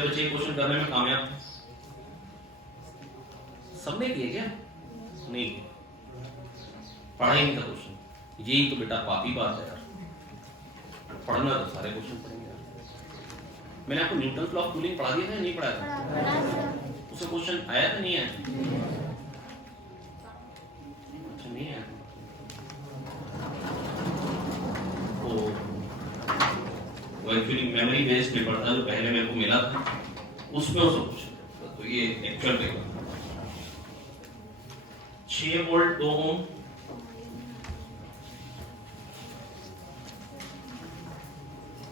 बच्चे क्वेश्चन करने में कामयाब सबने किए क्या, नहीं पढ़ा ही नहीं था क्वेश्चन, यही तो बेटा पापी बात है यार, पढ़ना तो सारे क्वेश्चन पढ़ेंगे यार। मैंने आपको न्यूटन लॉ ऑफ कूलिंग पढ़ा दिया था नहीं पढ़ाया था, उससे क्वेश्चन आया था नहीं आया, अच्छा नहीं आया तो वो एक्चुअली मेमोरी बेस्ड पेपर था जो पहले मेरे को मिला था, उसमें वो सब कुछ, तो ये एक्चुअल पेपर 6 वोल्ट 2 ओम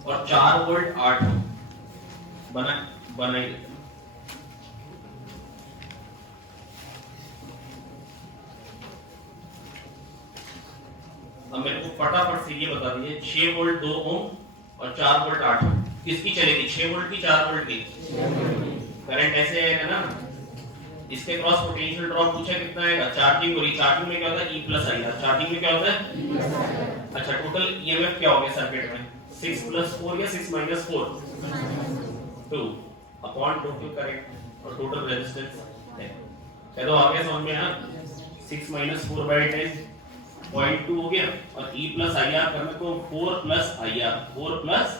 और 4 वोल्ट 8 ओम बना ही देते। अब मेरे को फटाफट से ये बता दीजिए 6 वोल्ट 2 ओम और 4 वोल्ट 8 ओम किसकी चलेगी, 6 वोल्ट की 4 वोल्ट की, करंट ऐसे आएगा ना, इसके क्रॉस पोटेंशियल ड्रॉप पूछा कितना आएगा, चार्जिंग हो रही, चार्जिंग में क्या होता है E प्लस आएगा, चार्जिंग में क्या होता है, अच्छा टोटल EMF क्या हो गया सर्किट में 6 प्लस 4 या 6 माइनस 4, 2 अपॉन टोटल करंट और टोटल रेजिस्टेंस है, चलो आगे समझ में यार, 6 माइनस 4 बाई 10 0.2 हो गया, और E प्लस IR करने को 4 plus IR 4 plus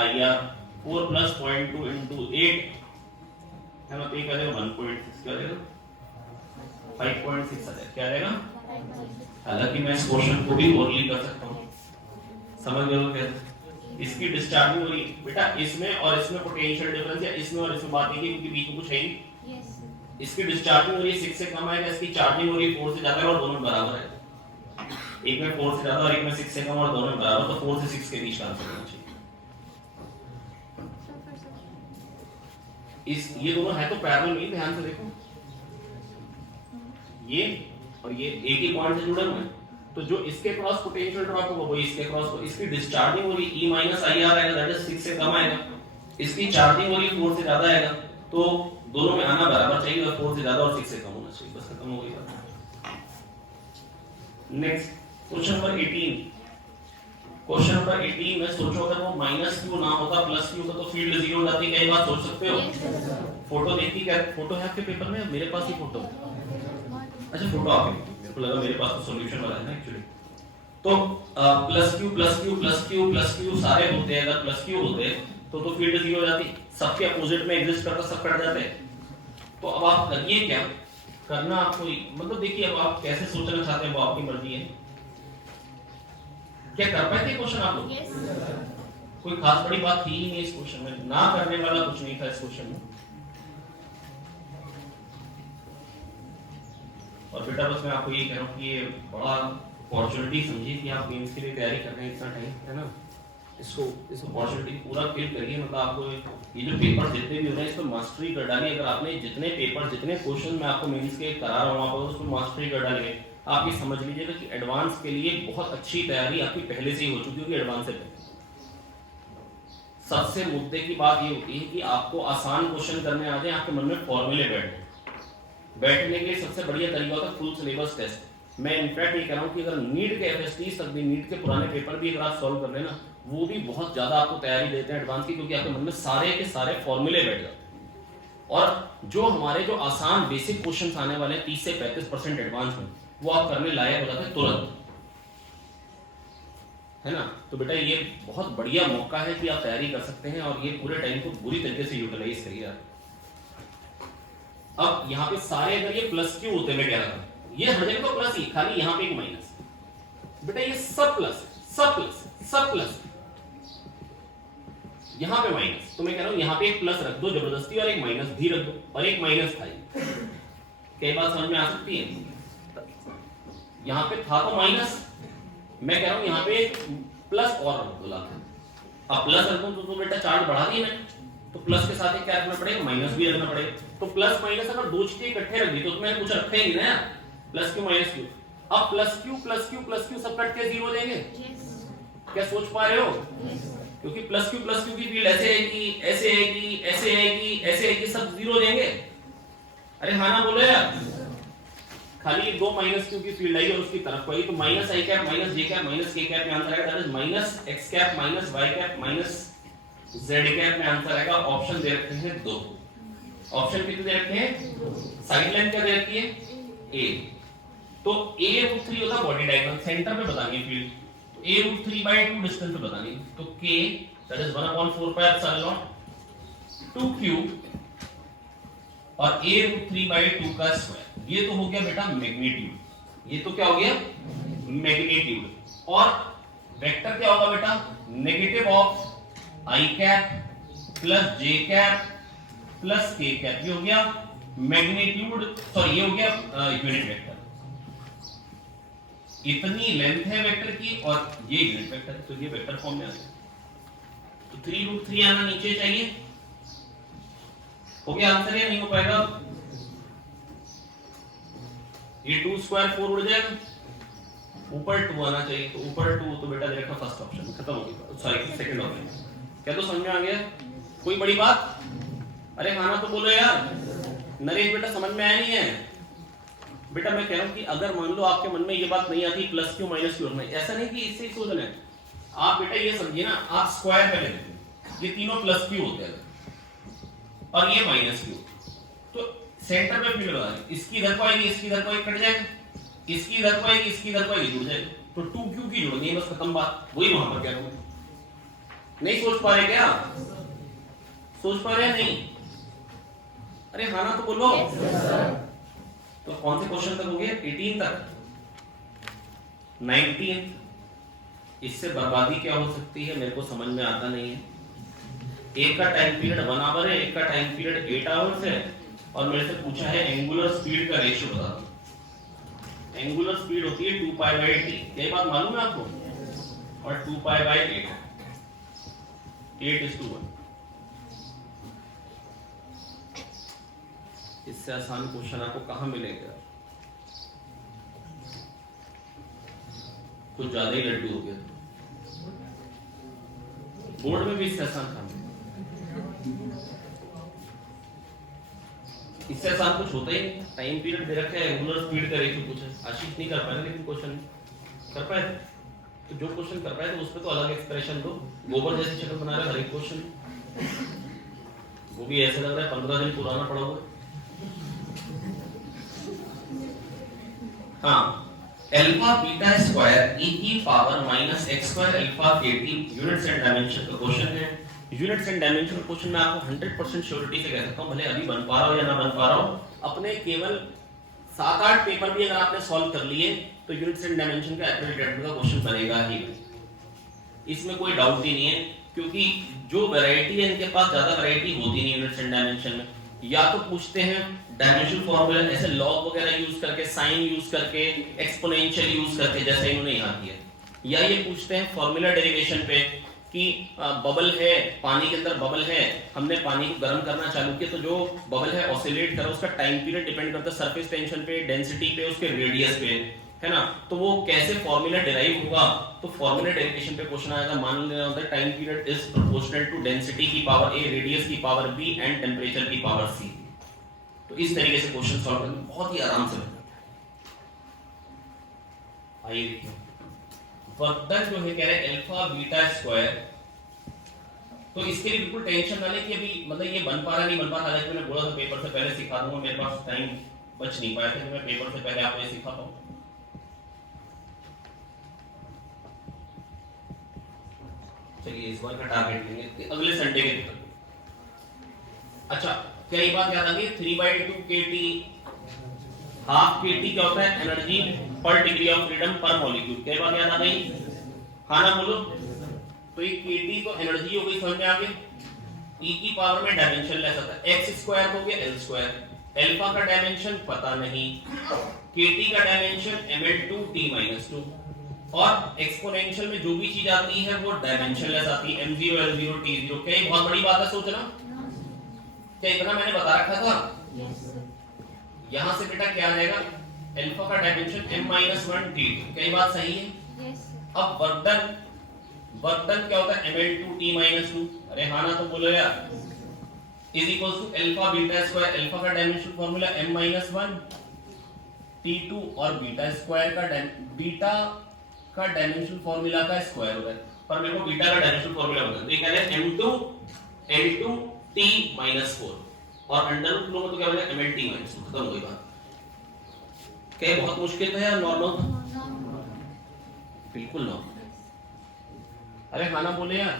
IR 4 plus 0.2 into 8 है ना, तो ये क्या देगा 1.6, क्या देगा 5.6 आ जाएगा, क्या देगा। हालांकि मैं इस क्वेश्चन को भी ओरली कर सकता हूँ, समझ गए हो कैसे, इसकी डिस्चार्जिंग हो रही बेटा इसमें और इसमें पोटेंशियल डिफरेंस है, इसमें और इसमें बात है क्योंकि बीच में कुछ है ही, इसकी डिस्चार्जिंग हो रही है 6 से कम आएगा, इसकी चार्जिंग हो रही है 4 से ज्यादा और दोनों बराबर है, एक में 4 से ज्यादा और एक में 6 से कम और दोनों बराबर, तो 4 से 6 के बीच का आंसर होना चाहिए। इस ये दोनों है तो पैरेलल में, ध्यान से देखो ये और ये एक ही पॉइंट से जुड़े हुए हैं, तो जो इसके क्रॉस पोटेंशियल ड्रॉप होगा वो इसके क्रॉस को, इसकी डिस्चार्जिंग हो रही E माइनस IR आएगा, दैट इज 6 से कम आएगा, इसकी चार्जिंग हो रही 4 से ज्यादा आएगा, तो दोनों में आना बराबर चाहिए और 4 से ज्यादा और 6 से कम होना चाहिए, बस खत्म हो गई बात। Next question number 18। Question number 18 में सोचो अगर वो माइनस क्यू ना होता प्लस क्यू का तो फील्ड जीरो हो जाती। कई बात सोच सकते हो। फोटो देखी क्या? फोटो है आपके पेपर में? मेरे पास ही फोटो। अच्छा फोटो आपके, मेरे को लगा मेरे पास तो सॉल्यूशन वाला है ना एक्चुअली। तो plus Q plus Q plus Q plus Q सारे होते हैं। अगर प्लस क्यू होते तो फील्ड जीरो हो जाती। सबके अपोजिट में एग्जिस्ट करता सब कट जाते। तो अब आप करिए क्या करना आपको, मतलब देखिए अब आप कैसे सोचना चाहते हैं वो आपकी मर्जी है। क्या कर पाए थे क्वेश्चन आप लोग? कोई खास बड़ी बात थी ही नहीं इस क्वेश्चन में, ना करने वाला कुछ नहीं था इस क्वेश्चन में। और बेटा बस मैं आपको ये कह रहा हूँ कि ये बड़ा अपॉर्चुनिटी समझिए कि आप मेंस के लिए तैयारी कर रहे हैं इतना टाइम, है ना। इसको इस अपॉर्चुनिटी पूरा फील करिए। मतलब आपको ये जो पेपर जितने भी हो रहे हैं इस पर मास्टरी कर डालिए। अगर आपने जितने पेपर जितने क्वेश्चन मैं आपको मेंस के करा रहा हूँ आप उसको मास्टरी कर डालिए। आप ये समझ लीजिएगा कि एडवांस के लिए बहुत अच्छी तैयारी आपकी पहले से ही हो चुकी होगी। एडवांस से पहले सबसे मुद्दे की बात ये होती है कि आपको आसान क्वेश्चन करने आ जाए, आपके मन में फॉर्मूले बैठने के लिए सबसे बढ़िया तरीका होता है फुल सिलेबस टेस्ट। मैं इनफैक्ट ये कह रहा हूँ कि अगर नीट के एफएसटी तक भी, नीट के पुराने पेपर भी अगर आप सॉल्व कर लेना, वो भी बहुत ज्यादा आपको तैयारी देते हैं एडवांस की, क्योंकि आपके मन में सारे के सारे फॉर्मूले बैठ जाते हैं। और जो हमारे जो आसान बेसिक क्वेश्चन आने वाले हैं 30 से 35% एडवांस में, वो आप करने लायक हो जाते हैं तुरंत, है ना। तो बेटा ये बहुत बढ़िया मौका है कि आप तैयारी कर सकते हैं और ये पूरे टाइम को बुरी तरीके से यूटिलाइज करिए आप। अब यहाँ पे सारे अगर ये प्लस क्यू होते, मैं कह रहा था ये हर जगह तो प्लस ही, खाली यहाँ पे एक माइनस। बेटा ये सब प्लस सब प्लस सब प्लस, यहाँ पे माइनस। तो मैं कह रहा हूं यहाँ पे एक प्लस रख दो जबरदस्ती और एक माइनस भी रख दो, और एक माइनस था। कई बात समझ में आ सकती है। यहाँ पे था तो माइनस, मैं कह रहा हूं यहाँ पे एक प्लस और रख दो। अब प्लस रख दो तो बेटा चार्ज बढ़ा दिया मैं, तो प्लस के साथ क्या रखना पड़ेगा? माइनस भी रखना पड़ेगा। तो प्लस माइनस अगर दो चीजें इकट्ठे रख दी तो मैंने कुछ रखा ही नहीं ना, प्लस क्यू माइनस क्यू। अब plus Q plus Q plus Q सब कट के जीरो हो जाएंगे। क्या सोच पा रहे हो? क्योंकि प्लस क्यू की फील्ड ऐसे आएगी ऐसे आएगी ऐसे आएगी ऐसे आएगी, सब जीरो हो जाएंगे। अरे हाँ ना बोलो यार। खाली दो माइनस क्यू की फील्ड आई और उसकी तरफ को आई, तो minus i cap minus j cap minus k cap में आंसर आएगा। That is minus x cap minus y cap minus z cap में आंसर आएगा। ऑप्शन दे रखे हैं दो। ऑप्शन कितने दे रखे हैं? साइड लाइन क्या दे रखी है? ए। तो a√3 होता बॉडी डायगोनल, सेंटर पे बतानी है फील्ड। a√3/2 डिस्टेंस पे बतानी है। तो k that is 1/4 pi epsilon not 2q और a√3/2 का स्क्वायर। ये तो हो गया बेटा मैग्नीट्यूड। ये तो क्या हो गया? मैग्नीट्यूड। और वेक्टर क्या होगा बेटा? Negative of i cap plus j cap plus k cap. ये हो गया मैग्नीट्यूड, सॉरी ये हो गया यूनिट वेक्टर। इतनी लेंथ है वेक्टर की और ये यूनिट वेक्टर, तो ये वेक्टर फॉर्म में आ गया। तो 3√3 आना नीचे चाहिए। हो गया आंसर या नहीं हो पाएगा? ये 2 स्क्वायर 4 उड़ जाएगा, ऊपर 2 आना चाहिए। तो ऊपर 2 तो बेटा देखा फर्स्ट ऑप्शन खत्म हो गया, सॉरी सेकंड ऑप्शन। क्या तो समझ में आ गया? कोई बड़ी बात? अरे खाना तो बोलो यार। नरेश बेटा समझ में आया नहीं है? बेटा मैं कह रहा हूं कि अगर मान लो आपके मन में ये बात नहीं आती प्लस क्यू माइनस क्यू में, ऐसा नहीं कि इससे ही सोचना है आप। बेटा ये समझिए ना, आप स्क्वायर पहले देखिए, ये तीनों प्लस क्यू होते हैं और ये माइनस क्यू, तो सेंटर में फील्ड बता दें। इसकी इधर को आएगी इसकी इधर को कट जाएगा, इसकी इधर को आएगी इसकी इधर को आएगी जुड़ जाएगा। तो 2q की जुड़नी है, बस खत्म बात। वही वहां पर क्या करूं? नहीं सोच पा रहे क्या? सोच पा रहे नहीं? अरे हाँ ना तो बोलो। तो कौन से क्वेश्चन तक हो गया? 18 तक। 19 इससे बर्बादी क्या हो सकती है मेरे को समझ में आता नहीं है। एक का टाइम पीरियड 1 आवर है, एक का टाइम पीरियड 8 आवर्स है, और मेरे से पूछा है एंगुलर स्पीड का रेशियो बता दो। एंगुलर स्पीड होती है 2 पाई बाई टी, ये बात मालूम है आपको? और 2 पाई बाई 8:1। इससे आसान क्वेश्चन आपको कहां मिलेगा? कुछ ज्यादा ही लड्डू हो गया। बोर्ड में भी इससे आसान काम, इससे आसान कुछ होता ही नहीं। टाइम पीरियड दे रखा है, एंगुलर स्पीड का रेशियो पूछा है, आशीष नहीं कर पाएगा लेकिन क्वेश्चन कर पाए? तो जो क्वेश्चन कर पाए तो उस पर तो अलग एक्सप्रेशन दो। गोबर जैसी शक्ल बना रहे हर एक क्वेश्चन, वो भी ऐसा लग रहा है 15 दिन पुराना पड़ा हुआ। हाँ, अल्फा बीटा स्क्वायर e की power minus x square alpha के टी यूनिट्स एंड डायमेंशन का क्वेश्चन है। यूनिट्स एंड डायमेंशन क्वेश्चन में आपको 100% श्योरिटी से कह सकता हूं, भले अभी बन पा रहा हो या ना बन पा रहा हो, अपने केवल 7-8 पेपर भी अगर आपने सॉल्व कर लिए तो यूनिट्स एंड डायमेंशन का एप्रिल डेट का क्वेश्चन बनेगा ही, इसमें कोई डाउट ही नहीं है। क्योंकि जो वैरायटी है इनके पास ज्यादा वैरायटी होती नहीं यूनिट्स एंड डायमेंशन में। या तो पूछते हैं डायमेंशन फॉर्मूला ऐसे लॉग वगैरह यूज करके, साइन यूज करके, एक्सपोनेंशियल यूज करके जैसे इन्होंने यहाँ किया, या ये पूछते हैं फॉर्मूला डेरिवेशन पे कि बबल है, पानी के अंदर बबल है, हमने पानी को गर्म करना चालू किया तो जो बबल है ऑसिलेट कर रहा है, उसका टाइम पीरियड डिपेंड करता है सरफेस टेंशन पे, डेंसिटी पे, उसके रेडियस पे, है ना। तो वो कैसे फॉर्मूला डिराइव होगा, तो फॉर्मूला डेरिवेशन पे क्वेश्चन आएगा। मान लेना होता है time period is proportional to density की पावर a, रेडियस की पावर b एंड टेंपरेचर की पावर c। तो इस तरीके से क्वेश्चन सॉल्व करना बहुत ही आराम से बन जाता है। आइए देखिए, वर्क जो है कह रहे हैं अल्फा बीटा स्क्वायर, तो इसके लिए बिल्कुल टेंशन ना ले कि अभी मतलब ये बन पा रहा नहीं बन पा रहा, हालांकि मैंने बोला था पेपर से पहले सिखा दूंगा, मेरे पास टाइम बच नहीं पाया था कि मैं पेपर से पहले आपको ये सिखा पाऊं। चलिए इस बार का टारगेट लेंगे अगले संडे के पेपर। अच्छा, क्या ये बात याद आ गई? 3/2 kT, हाफ kT क्या होता है? एनर्जी पर डिग्री ऑफ फ्रीडम पर मॉलिक्यूल। क्या बात याद आ गई? हाँ ना बोलो। तो ये kT तो एनर्जी हो गई, समझ में आ गई। e की पावर में डायमेंशन लेस आता है, x स्क्वायर हो गया l स्क्वायर, अल्फा का डायमेंशन पता नहीं, kT का डायमेंशन ml2t-2, और एक्सपोनेंशियल में जो भी चीज आती है वो डायमेंशन लेस आती है, m0 l0 t0। क्या ये बहुत बड़ी बात है सोचना? क्या इतना मैंने बता रखा था? यहां से बेटा क्या आ जाएगा? अल्फा का डायमेंशन m-1 t2। क्या ये बात सही है? अब वर्क क्या होता है? ml2t-2। अरे हाँ ना तो बोलो यार, is equal to alpha beta square, alpha का डायमेंशन फार्मूला m-1 t2 और बीटा का डायमेंशन फार्मूला का स्क्वायर होता है, पर मेरे को बीटा का डायमेंशन फार्मूला बताओ। तो ये कह रहे हैं m2 l2t-4 और अंडर रूट लो तो क्या बनेगा? mlt-4। खत्म हो गई बात। क्या बहुत मुश्किल था या नॉर्मल था? बिल्कुल नॉर्मल। अरे हाँ ना बोले यार।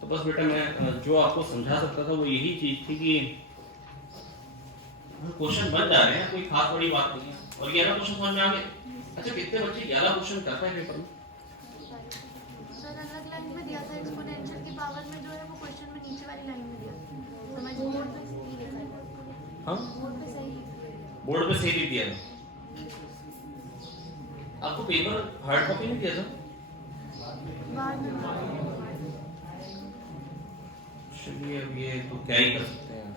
तो बस बेटा मैं जो आपको समझा सकता था वो यही चीज थी कि क्वेश्चन बन जा रहे हैं, कोई खास बड़ी बात नहीं है। और 11 क्वेश्चन समझ में आ गए? अच्छा, कितने बच्चे 11 क्वेश्चन करते हैं पेपर में? सर अलग लाइन में दिया था, एक्सपोनेंशियल की पावर में जो है वो क्वेश्चन में नीचे वाली लाइन में दिया था। समझ बोर्ड पे सही लिखा है। हां, बोर्ड पे सही लिख दिया। आपको पेपर हार्ड कॉपी नहीं दिया था? बाद में चलिए अब ये तो क्या ही कर सकते हैं।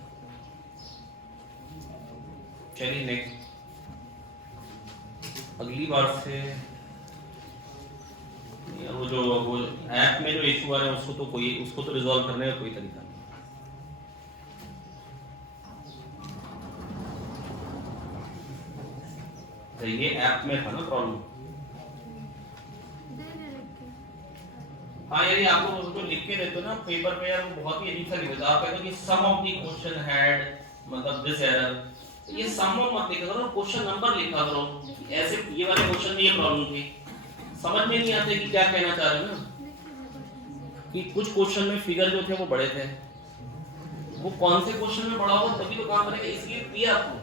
चलिए नेक्स्ट, अगली बार से वो ऐप में जो इशू आ रहे हैं उसको तो रिजॉल्व करने का कोई तरीका नहीं। तो ये ऐप में था ना प्रॉब्लम। हाँ यार, आपको जो लिख के देते हो ना पेपर पे यार, वो बहुत ही अजीब सा लिख देते हो। आप कहते हो कि सम ऑफ द क्वेश्चन हैड मतलब दिस एरर, ये सम मत लिखा करो, क्वेश्चन नंबर लिखा करो। ऐसे ये वाले क्वेश्चन में ये प्रॉब्लम थी, समझ में नहीं आते कि क्या कहना चाह रहे हैं ना, कि कुछ क्वेश्चन में फिगर जो थे वो बड़े थे, वो कौन से क्वेश्चन में बड़ा होगा तभी तो काम करेगा, इसलिए दिया आपको।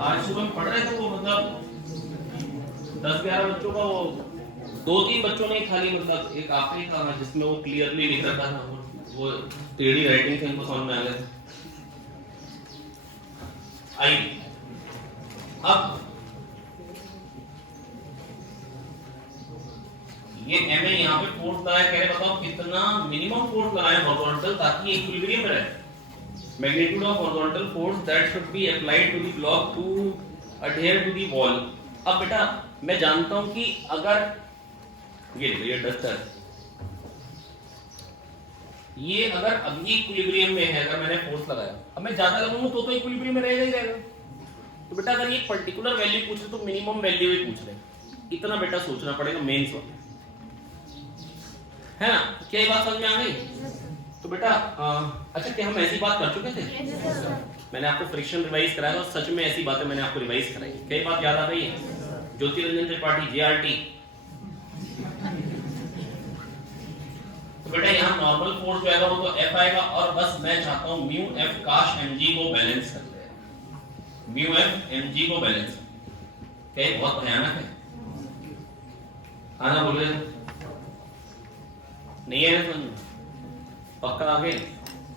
आज सुबह पढ़ रहे थे वो मतलब 10-11 बच्चों का, वो 2-3 बच्चों ने खाली मतलब एक आखिरी था जिसमें वो क्लियरली लिख रखा था, वो टेढ़ी राइटिंग से इनको समझ में आ गया। आइए अब ये एम ए यहाँ पे फोर्स लगाया, कह रहे बताओ कितना मिनिमम फोर्स लगाया हॉरिजॉन्टल ताकि इक्विलिब्रियम में रहे। Magnitude of horizontal force that should be applied to the block to adhere to the wall। अब बेटा मैं जानता हूं कि अगर ये डस्टर ये अगर अभी इक्विलिब्रियम में है, अगर मैंने फोर्स लगाया, अब मैं ज्यादा लगाऊंगा तो इक्विलिब्रियम में रहेगा ही रहेगा। तो बेटा अगर ये पर्टिकुलर वैल्यू पूछ रहे तो मिनिमम वैल्यू ही पूछ रहे, इतना बेटा सोचना पड़ेगा मेंस में, है ना? क्या ये बात समझ में आ गई? तो बेटा अच्छा, क्या हम ऐसी बात कर चुके थे? मैंने आपको फ्रिक्शन रिवाइज कराया और सच में ऐसी बातें मैंने आपको रिवाइज कराई। क्या ये बात याद आ गई है? ज्योति रंजन त्रिपाठी जेआरटी। तो बेटा यहाँ नॉर्मल फोर्स जो आएगा वो तो F आएगा, और बस मैं चाहता हूँ म्यू F काश mg को बैलेंस कर ले, म्यू F mg को बैलेंस। क्या ये बहुत भयानक है? आना बोले नहीं है समझ में? पक्का आगे?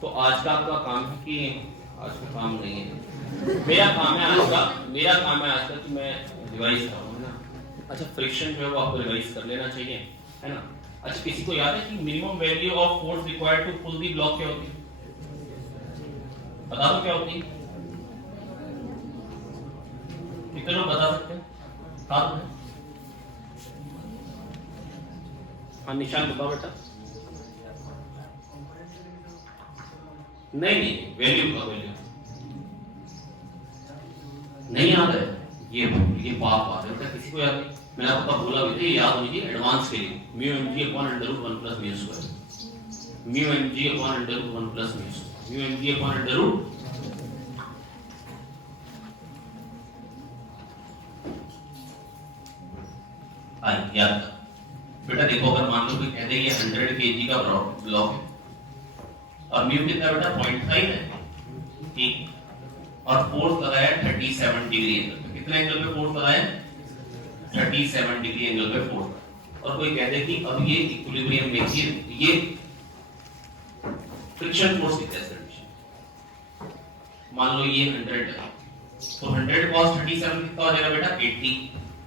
तो आज का आपका काम है कि आज का काम नहीं है, मेरा काम है आज का, मेरा काम है आज का कि मैं रिवाइज कराऊं ना। अच्छा फ्रिक्शन जो है वो आपको रिवाइज कर लेना चाहिए, है ना? अच्छा किसी को याद है कि minimum value of force required to pull the block क्या होती है? बता दो क्या होती है? कितने लोग बता सकते हैं? हाथ में? हाँ निशान बताओ बेटा। नहीं नहीं वैल्यू का वैल्यू नहीं याद है, ये बात है, किसी को याद नहीं? मैंने आपको बोला भी था याद होनी चाहिए एडवांस के लिए, mu mg upon under root 1 plus mu square, mu mg upon under root 1 plus mu square, mu mg upon under root. याद था बेटा। देखो अगर मान लो कोई कह दे ये 100 kg का ब्लॉक है और म्यू कितना बेटा 0.5 है, ठीक, और फोर्स लगाया 37 डिग्री एंगल पे। कितने एंगल पे फोर्स लगाया? 37 डिग्री एंगल पे फोर्स। और कोई कह दे कि अब ये इक्विलिब्रियम में ये फ्रिक्शन फोर्स कितना है? मान लो ये 100 है, तो 100 cos 37 कितना हो जाएगा बेटा? 80।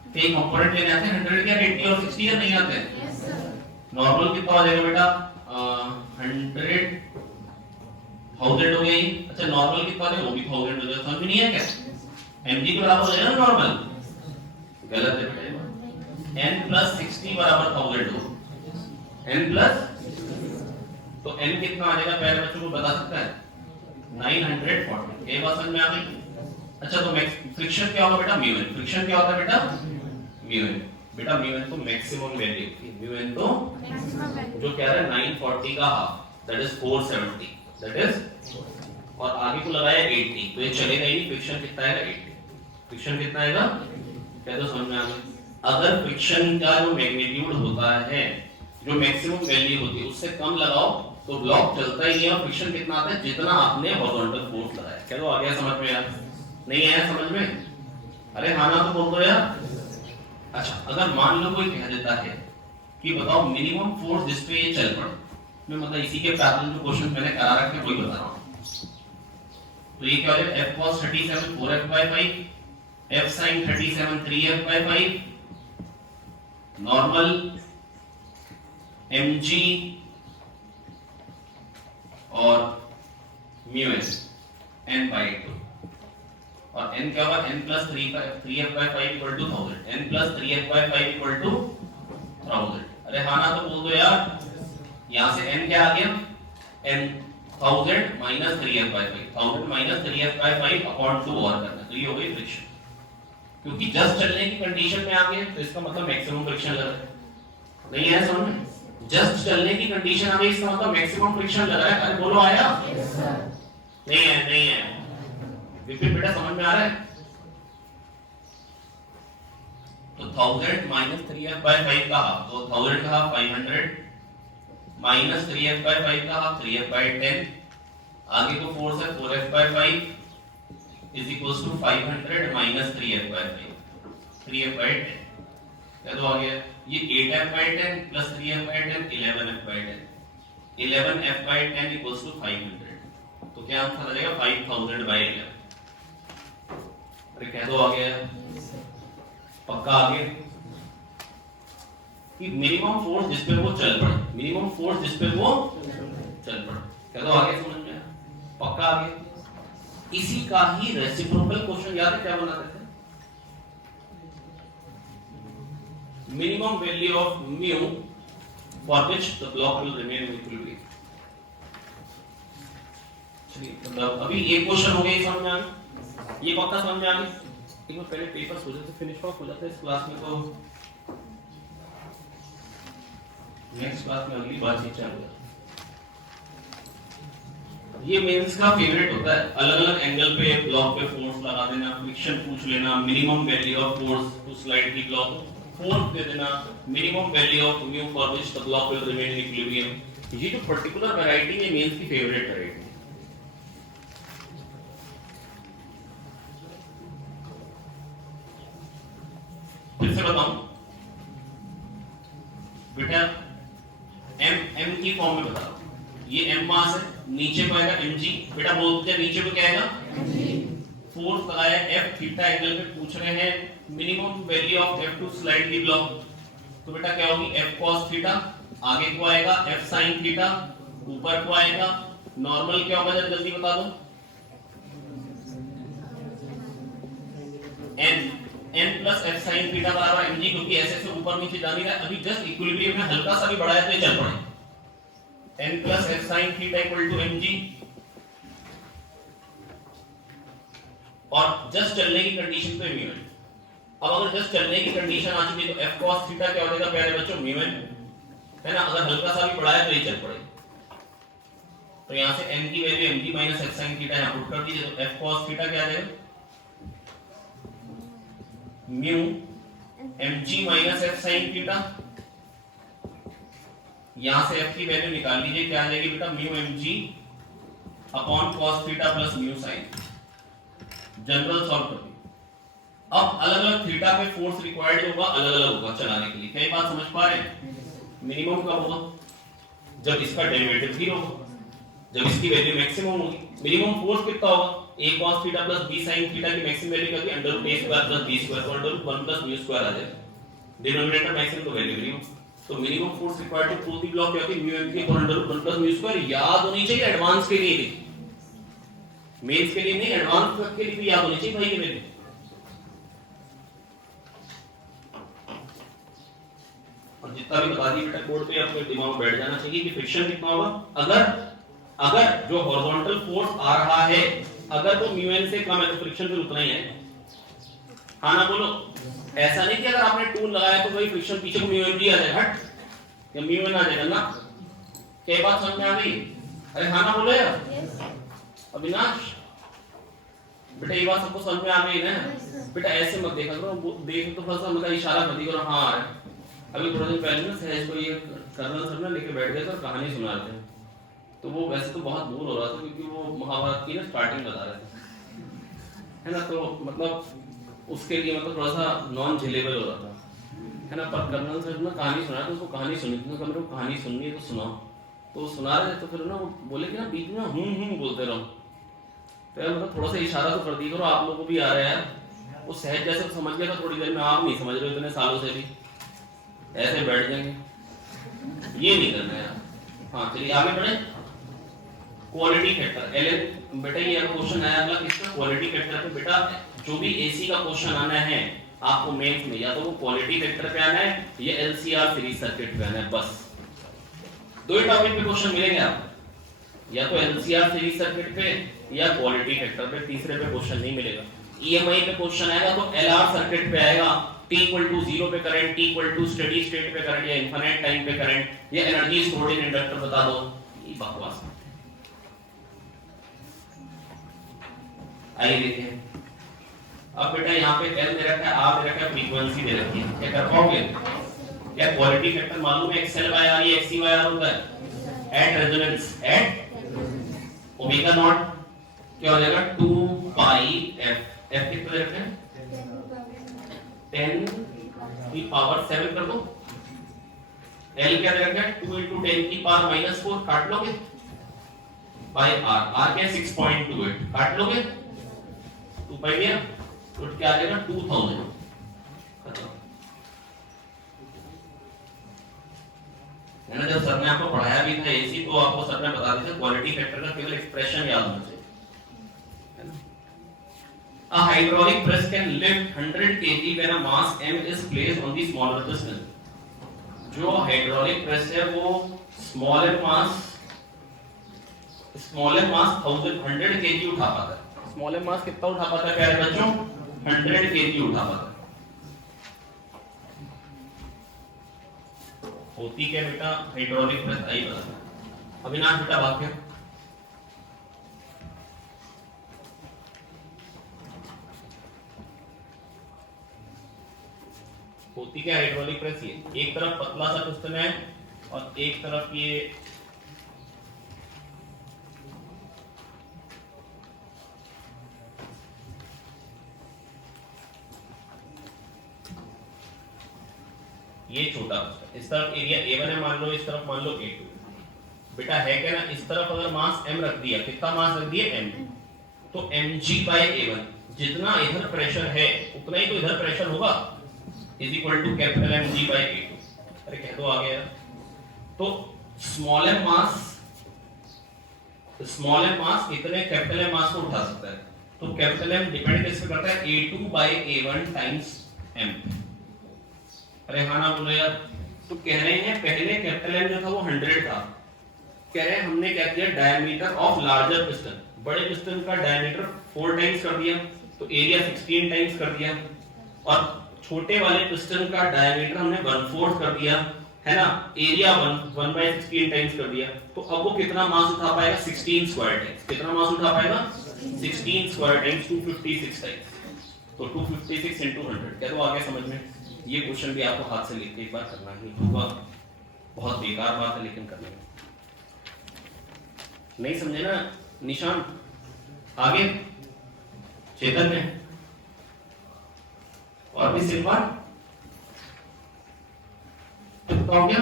तो एक कंपोनेंट लेने आते हैं 100 या 80 और 60 या नहीं आते हैं? नॉर्मल कितना हो जाएगा बेटा? 100,000 हो गया ये। अच्छा नॉर्मल कितना है? वो भी 1000 हो जाएगा। समझ में नहीं है क्या? mg के बराबर हो जाएगा ना नॉर्मल? गलत है बेटा, n प्लस 60 बराबर 1000 हो, n प्लस, तो n कितना आ जाएगा पहले बच्चों को बता सकता है? 940। ये बात समझ में आ गई? अच्छा तो फ्रिक्शन क्या होगा बेटा? Mu n। फ्रिक्शन क्या होता है बेटा? Mu n। बेटा म्यू n तो मैक्सिमम वैल्यू थी, म्यू n तो जो कह रहा है 940 का half that is 470, that is, और आगे को लगाया 80, तो ये चलेगा ही नहीं। फ्रिक्शन कितना आएगा? 80। फ्रिक्शन कितना आएगा? क्या तो समझ में आ गया? अगर फ्रिक्शन का जो मैग्नीट्यूड होता है, जो मैक्सिमम वैल्यू होती है उससे कम लगाओ तो ब्लॉक चलता ही नहीं। और फ्रिक्शन कितना आता है? जितना आपने हॉरिजॉन्टल फोर्स लगाया। क्या तो आ गया समझ में? यार नहीं आया समझ में? अरे हाँ ना तो बोल दो यार। अच्छा अगर मान लो कोई कह देता है कि बताओ मिनिमम फोर्स जिस पे ये चल पड़े, मैं मतलब इसी के पैरेलल जो क्वेश्चन मैंने करा रखे वही बता रहा हूँ। तो ये क्या हो जाएगा? f cos 37 4f/5, f sin 37 3f/5, normal mg और म्यू s n/2, और n क्या होगा? n plus 3f/5 equal to 1000, n plus 3f/5 equal to 1000। अरे हाँ ना तो बोल दो यार। यहाँ से n क्या आ गया? n 1000 minus 3f/5, 1000 minus 3f/5 upon 2 और करना, तो ये हो गई फ्रिक्शन। क्योंकि जस्ट चलने की कंडीशन में आ गए तो इसका मतलब मैक्सिमम फ्रिक्शन लग रहा है। नहीं है समझ में? जस्ट चलने की कंडीशन आ गई इसका मतलब मैक्सिमम फ्रिक्शन लग रहा है। अरे बोलो आया? नहीं है, नहीं है। विपिन बेटा समझ में आ रहा है? तो 1000 माइनस 3f/5 का हाफ, तो 1000 का हाफ 500 माइनस 3f/5 का हाफ 3f/10, आगे को फोर्स है 4f/5 is equals to 500 minus 3f/5, 3f/10। क्या तो आ गया? ये 8f/10 plus 3f/10 11f/10, 11f/10 equals to 500। तो क्या आंसर आ जाएगा? 5000/11। अरे क्या तो आ गया? पक्का आ गया कि मिनिमम फोर्स जिस पे वो चल पड़े, मिनिमम फोर्स जिस पे वो चल पड़े। क्या तो आ गया समझ में? पक्का आ गया। इसी का ही रेसिप्रोकल क्वेश्चन याद है क्या बनाते थे? Minimum value of mu for which the block will remain in equilibrium. चलिए मतलब अभी एक क्वेश्चन हो गया, ये समझ में आ गया, ये पक्का समझ में आ गया। एक बार पहले पेपर सोचे तो फिनिश ऑफ हो जाता है इस क्लास में, तो नेक्स्ट क्लास में अगली बातचीत चालू है। ये मेंस का फेवरेट होता है, अलग अलग एंगल पे ब्लॉक पे फोर्स लगा देना, फ्रिक्शन पूछ लेना, minimum value of force to slide the block, force दे देना, minimum value of mu for which the block will remain in equilibrium. ये जो पर्टिकुलर वैरायटी है मेंस की फेवरेट वैरायटी। फिर से बताऊं बेटा, एम की फॉर्म में बताओ, ये एम मास है, नीचे को आएगा mg, बेटा बोल दीजिए नीचे को क्या आएगा mg, फोर्स लगाया f थीटा एंगल पे, पूछ रहे हैं minimum value of f to slide the block, तो बेटा क्या होगी f cos थीटा, आगे को आएगा f sin थीटा, ऊपर को आएगा नॉर्मल क्या होगा जल्दी बता दो, n plus f sin theta बराबर mg, क्योंकि ऐसे से ऊपर नीचे जा नहीं रहा है, अभी जस्ट इक्विलिब्रियम में हल्का सा भी बढ़ाया तो ये चल पड़े, n plus f sin theta equal to mg, और जस्ट चलने की कंडीशन पे म्यू n। अब अगर जस्ट चलने की कंडीशन आ चुकी है तो f cos थीटा क्या हो जाएगा प्यारे बच्चों, म्यू n, है ना, अगर हल्का सा भी बढ़ाया तो ये चल पड़े, तो यहां से n की value mg minus f sin theta यहां पुट कर दीजिए, तो f cos थीटा क्या आ जाएगा, mu mg minus f sin theta, यहां से f की वैल्यू निकाल लीजिए, क्या आ जाएगी बेटा, mu mg upon cos theta plus mu sin, general solve कर दिया। अब अलग अलग थीटा पे फोर्स रिक्वायर्ड होगा, अलग अलग होगा चलाने के लिए, क्या ये बात समझ पा रहे हैं? मिनिमम कब होगा, जब इसका डेरिवेटिव 0 होगा, जब इसकी वैल्यू मैक्सिमम होगी। मिनिमम फोर्स कितना होगा, a cos theta plus b sin theta की मैक्सिमम वैल्यू क्या होगी, under root a square plus b square, तो under root 1 plus mu square आ जाएगा, डिनोमिनेटर मैक्सिमम तो वैल्यू नहीं हो, तो minimum force required to pull the block क्या होती है, mu mg upon under root 1 plus mu square. याद होनी चाहिए एडवांस के लिए भी, मेंस के लिए नहीं, एडवांस के लिए भी याद होनी चाहिए भाई, ये वैल्यू। और जितना भी बता दी बेटा बोर्ड पे, आपके दिमाग में बैठ जाना चाहिए कि फ्रिक्शन कितना होगा, अगर जो हॉरिजॉन्टल फोर्स आ रहा है अगर वो म्यू n से कम है तो फ्रिक्शन फिर उतना ही है, हाँ ना बोलो। ऐसा नहीं कि अगर आपने टूल लगाया तो वही फ्रिक्शन पीछे को म्यू mg आ जाएगा, हट या म्यू n आ जाएगा ना, क्या बात समझ में आ गई? अरे हाँ ना बोलो यार अविनाश, बेटा ये बात सबको समझ में आ गई ना? बेटा ऐसे मत देखा करो, देख तो थोड़ा सा मतलब इशारा कर दी करो, हाँ। अभी थोड़ा दिन पहले ना सहज को ये कर्नल सर ना लेके बैठ गए तो कहानी सुना रहे थे, तो वो वैसे तो बहुत दूर हो रहा था क्योंकि वो महाभारत की ना स्टार्टिंग बता रहे थे, है ना, तो मतलब उसके लिए मतलब थोड़ा सा नॉन झेलेबल हो रहा था, है ना, पर कर्नल सर ना कहानी सुना, तो उसको कहानी सुनी थी, तो मेरे को कहानी सुननी है तो सुनाओ, तो सुना रहे तो फिर ना वो बोले कि ना बीच में बोलते रहो, तो यार मतलब थोड़ा सा इशारा तो कर दी करो, आप लोगों को भी आ रहा है यार। वो सहज जैसे समझ गया था थोड़ी देर में, आप नहीं समझ रहे इतने सालों से भी, ऐसे बैठ जाएंगे, ये नहीं करना यार। हाँ चलिए आगे बढ़े, क्वालिटी फैक्टर एल बेटा, ये क्वेश्चन आया अगला किसका, क्वालिटी फैक्टर पे। बेटा जो भी एसी का क्वेश्चन आना है आपको मेंस में, या तो वो क्वालिटी फैक्टर पे आना है या एलसीआर सीरीज सर्किट पे आना है, बस दो ही टॉपिक पे क्वेश्चन मिलेंगे आपको, या तो एलसीआर सीरीज सर्किट पे या क्वालिटी फैक्टर पे, तीसरे पे क्वेश्चन नहीं मिलेगा। ईएमआई पे क्वेश्चन आएगा तो एलआर सर्किट पे आएगा, t इक्वल टू 0 पे current, t equal to steady state पे करंट, या इनफिनिट टाइम पे करंट, या एनर्जी स्टोर्ड इन इंडक्टर बता दो, ये बकवास है। आइए देखिए, अब बेटा यहाँ पे एल दे रखा है, आर दे रखा है, फ्रीक्वेंसी दे रखी है, क्या कर पाओगे? क्या क्वालिटी फैक्टर मालूम है, एक्सएल बाय आर, ये एक्सी बाय आर होता है at resonance at omega nought, क्या हो जाएगा 2 पाई एफ, एफ कितना दे रखा है 10 की पावर 7 कर दो, एल क्या दे रखा है 2 into 10 की पावर -4, काट लोगे बाय आर, आर क्या 6.28, काट लोगे 2 पाई गया, तो क्या आ जाएगा 2000, खत्म है ना। जब सर ने आपको पढ़ाया भी था एसी, तो आपको सर ने बता दिया क्वालिटी फैक्टर का केवल एक्सप्रेशन याद होना चाहिए। A hydraulic press can lift 100 kg when a mass m is placed on the smaller piston. जो हाइड्रोलिक प्रेस है वो स्मॉलर मास स्मॉलेस्ट मास 100 kg उठा पाता है। स्मॉलेस्ट मास कितना उठा पाता है प्यारे बच्चों? 100 kg उठा पाता है। होती क्या बेटा? Hydraulic press. आई बता अविनाश बेटा वाक्य। होती क्या हाइड्रोलिक प्रेस? ये एक तरफ पतला सा पिस्टन है और एक तरफ ये छोटा पिस्टन। इस तरफ एरिया A1 है मान लो, इस तरफ मान लो A2। बेटा है क्या ना, इस तरफ अगर मास m रख दिया, कितना मास रख दिया? m, तो mg/A1 जितना इधर प्रेशर है उतना ही तो इधर प्रेशर होगा, is equal to capital mg/A2। अरे कह दो आ गया। तो स्मॉलर मास इतने कैपिटल M मास को उठा सकता है। तो कैपिटल M डिपेंड किस पे करता है? A2/A1 times m। अरे हाँ ना बोलो यार। तो कह रहे हैं पहले कैपिटल M जो था वो 100 था। कह रहे हैं हमने क्या किया? डायमीटर ऑफ लार्जर पिस्टन, बड़े पिस्टन का डायमीटर 4 टाइम्स कर दिया, तो एरिया 16 टाइम्स कर दिया। और छोटे वाले पिस्टन का डायमीटर हमने 1/4 कर दिया, है ना, एरिया 1/16 टाइम्स कर दिया। तो अब वो कितना मास उठा पाएगा? 16 स्क्वायर टाइम्स। कितना मास उठा पाएगा? 16 स्क्वायर टाइम्स, 256 टाइम्स। तो 256 into 100। क्या तो आ गया समझ में? ये क्वेश्चन भी आपको हाथ से लिख के एक बार करना ही होगा। बहुत बेकार बात है लेकिन करने में नहीं समझे ना निशान? आगे चैतन्य और भी सिल्वर कितना हो गया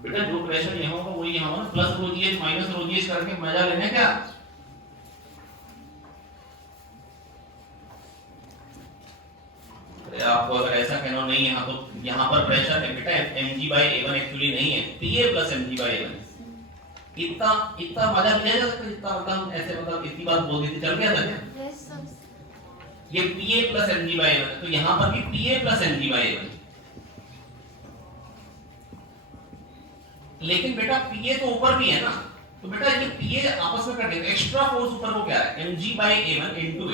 बेटा? जो प्रेशर यहाँ होगा वही यहाँ होगा, प्लस रोजीएस माइनस रोजीएस करके मजा लेने क्या? आपको अगर ऐसा कहना नहीं यहाँ तो यहाँ पर प्रेशर है बेटा mg/A1 एक्चुअली नहीं है, Pa + mg/A1। इतना इतना मजा लिया जा सकता है? इतना मतलब ऐसे मतलब इतनी बात बोल दी थी, चल गया था क्या? Yes sir. ये Pa + mg/A1, तो यहाँ पर भी Pa + mg/A1। लेकिन बेटा Pa तो ऊपर भी है ना, तो बेटा ये Pa आपस में कर देंगे। एक्स्ट्रा फोर्स ऊपर को क्या है? mg/A1 × A2।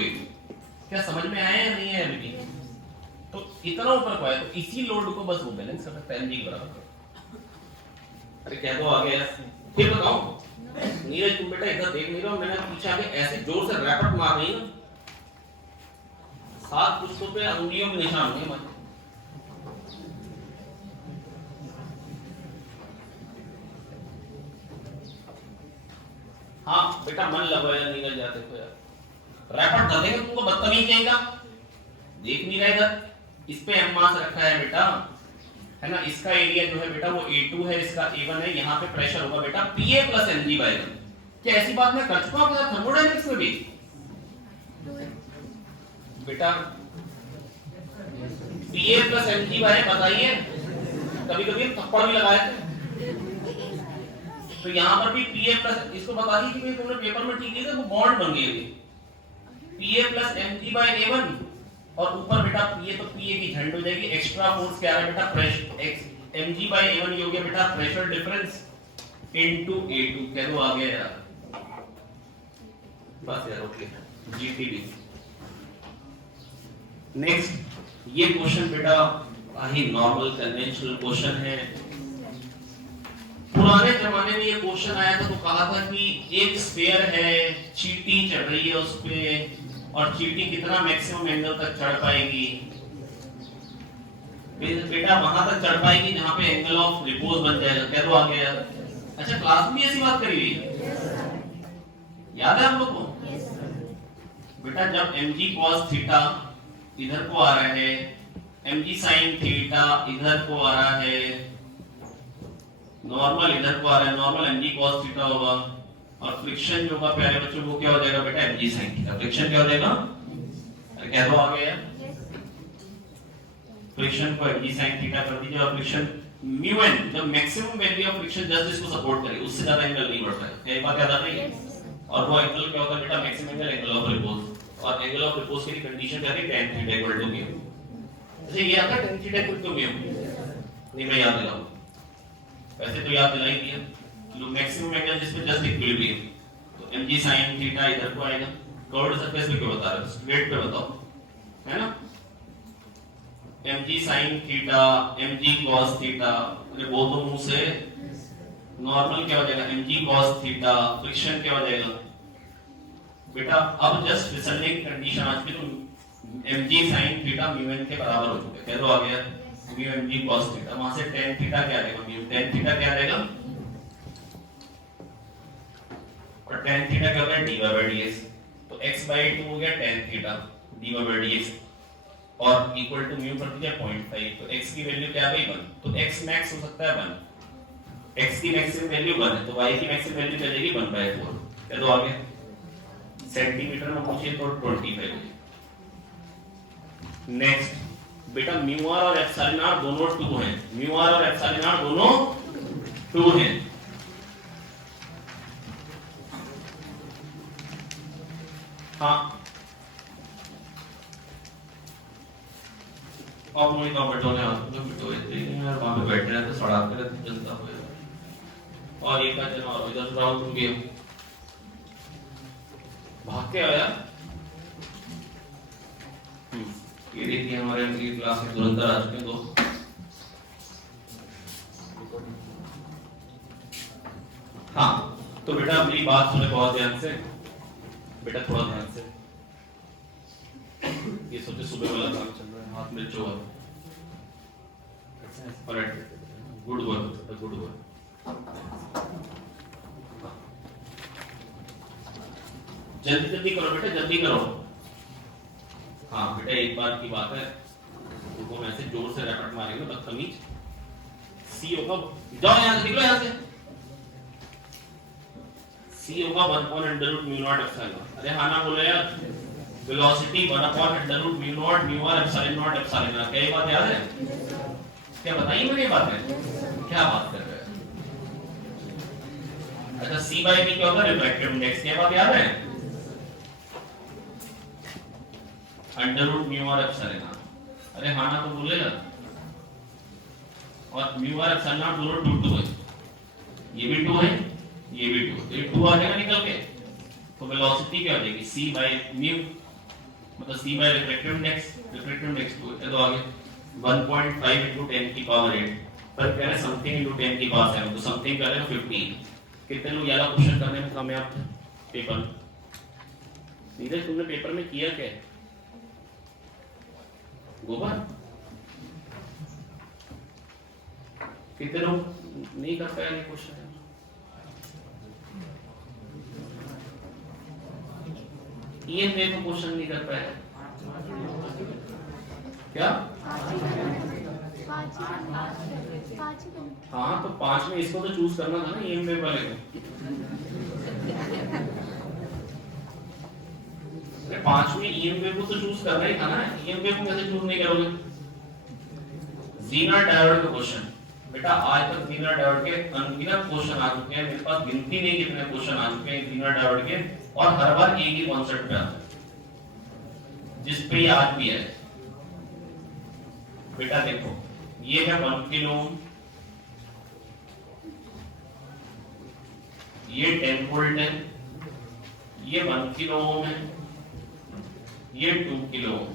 क्या समझ में आया या नहीं है अभी? तो इतना ऊपर को है तो इसी लोड को बस वो बैलेंस कर सकता है mg के बराबर। अरे क्या तो आ गया यार? फिर बताओ नीरज, तुम बेटा इधर देख नहीं रहे हो, मैंने पीछे आके ऐसे जोर से रैपट मार रही ना, 7 पुष्पों पे अंगुलियों के निशान होंगे हमारे। हाँ बेटा मन लगा यार नीरज, जाते तो यार रैपट कर देंगे तुमको, बदतमीज कहेगा। देख नहीं रहा इधर, इस पे m मास रखा है बेटा, है ना। इसका एरिया जो है बेटा वो A2 है, इसका A1 है। यहाँ पे प्रेशर होगा बेटा Pa + mg/A1। क्या ऐसी बात मैं कर चुका हूँ क्या थर्मोडायनेमिक्स में भी? बेटा Pa + mg/A बताइए, कभी कभी थप्पड़ भी लगाए थे। तो यहाँ पर भी Pa+, इसको बता दी कि तुमने पेपर में ठीक लिखा, वो बॉन्ड बन गई Pa + mg/A1। और ऊपर बेटा ये तो Pa की झंड हो जाएगी। एक्स्ट्रा फोर्स क्या है बेटा? प्रेशर mg/A1 ये हो गया बेटा प्रेशर डिफरेंस इनटू A2। कह दो आ गया यार, बस यार ओके। GTD next. ये क्वेश्चन बेटा ही नॉर्मल कन्वेंशनल क्वेश्चन है। पुराने जमाने में ये क्वेश्चन आया था तो कहा था कि एक स्फीयर है, चींटी चढ़ रही है उस पे, और चींटी कितना मैक्सिमम एंगल तक चढ़ पाएगी? बेटा वहां तक चढ़ पाएगी जहां पे एंगल ऑफ रिपोज बन जाएगा। क्या तो आ गया यार? अच्छा क्लास में ऐसी बात करी हुई याद है आप लोग को? बेटा जब mg cos थीटा इधर को आ रहा है, mg sin थीटा इधर को आ रहा है, नॉर्मल इधर को आ रहा है, नॉर्मल mg cos थीटा होगा, और फ्रिक्शन जो होगा प्यारे बच्चों वो क्या हो जाएगा बेटा? mg sin theta. फ्रिक्शन क्या हो जाएगा? अरे क्या तो आ गया? फ्रिक्शन को mg sin थीटा कर दीजिए, और फ्रिक्शन म्यू n जब maximum value of friction just इसको सपोर्ट करे, उससे ज्यादा एंगल नहीं बढ़ता है। ये बात याद आ रही है? और वो एंगल क्या होता है बेटा? Maximum angle, angle of repose. और एंगल ऑफ रिपोज की कंडीशन क्या है? tan theta equal to mu. अच्छा ये आता tan theta equal to mu नहीं, मैं याद दिलाऊं, वैसे तो याद दिला ही दिया। मैक्सिमम एंगल जिसमें जस्ट इक्विलिब्रियम, तो mg sin थीटा इधर को आएगा। कर्व्ड सरफेस पे क्यों बता रहे हो, स्ट्रेट पे बताओ, है ना। mg sin theta mg cos theta, अरे वो तो मुंह से नॉर्मल क्या हो जाएगा, mg cos थीटा, फ्रिक्शन क्या हो जाएगा बेटा। अब जस्ट फिसलने की कंडीशन आज की तो mg sin theta mu n के बराबर हो चुका है, कह दो आ गया म्यू mg cos थीटा, वहां से tan थीटा क्या आ जाएगा, म्यू tan थीटा क्या आ जाएगा, और tan थीटा क्या होता है dy by dx, तो x/2 हो गया tan theta dy by dx और इक्वल टू म्यू कर दीजिए 0.5, तो x की वैल्यू क्या आ गई 1, तो x मैक्स हो सकता है 1, x की मैक्सिमम वैल्यू 1 है, तो y की मैक्सिमम वैल्यू चलेगी 1/4, कह दो आगे। सेंटीमीटर में पूछिए तो 25। नेक्स्ट बेटा म्यू आर और एप्सिलॉन आर दोनों 2 हैं, म्यू आर और एप्सिलॉन आर दोनों 2 हैं। हाँ अब मुझे तो बैठो ने बैठो यार, वहां पे बैठे रहते सड़क पे रहते जनता हो, और ये का जना और इधर राउंड हो गया, भाग के आया। ये देखिए हमारे अगली क्लास में तुरंत आ चुके हैं 2। हाँ तो बेटा मेरी बात सुने बहुत ध्यान से, बेटा थोड़ा ध्यान से, ये सोचे सुबह वाला काम चल रहा है, हाथ में चोर, गुड वर्क गुड वर्क। जल्दी जल्दी करो बेटा, जल्दी करो। हाँ बेटा एक बार की बात है, उनको मैं से जोर से रैपट मारेंगे बदतमीज, सी होगा, जाओ यहाँ से, निकलो यहाँ से, सी होगा 1/√μ0 एप्सिलॉन। अरे हाँ ना बोलो यार, velocity 1/√μ0 mu R epsilon naught epsilon R, क्या ये बात याद है, क्या बताइए मैंने ये बात है, क्या बात कर रहे हैं। अच्छा c/b क्या होगा, रिफ्रैक्टिव इंडेक्स, क्या बात याद है, √μ और एप्सिलॉन आर। अरे हाँ ना तो बोलेगा, और म्यू और एप्सिलॉन आर दोनों 2 है, ये भी 2 है ये भी 2, तो ये 2 आ जाएगा निकल के, तो वेलोसिटी क्या हो जाएगी c/μ, मतलब c बाय रिफ्रैक्टिव इंडेक्स 2 है, तो आगे 1.5 × 10⁸, पर कह रहे समथिंग × 10⁷, तो समथिंग कर रहे हैं 15। कितने लोग ये वाला क्वेश्चन करने में कामयाब थे पेपर में, नीरज तुमने पेपर में किया क्या, गोबर कितने लोग नहीं कर पाए ये क्वेश्चन, ये मेरे को क्वेश्चन नहीं कर पाया क्या, हाँ तो 5 में इसको तो चूज करना था ना, ये मेरे वाले को 5 में ईएमवेव को तो चूज करना ही था ना, ईएमवेव को कैसे चूज नहीं करोगे। ज़ीनर डायोड का क्वेश्चन बेटा, आज तक ज़ीनर डायोड के अनगिनत क्वेश्चन आ चुके हैं, मेरे पास गिनती नहीं कितने क्वेश्चन आ चुके हैं ज़ीनर डायोड के, और हर बार एक ही कॉन्सेप्ट पे आता है जिस पे आज भी है। बेटा देखो ये है 1 किलो ओम, ये 10 वोल्ट है, ये 1 किलो ओम है, ये 2 किलो ओम।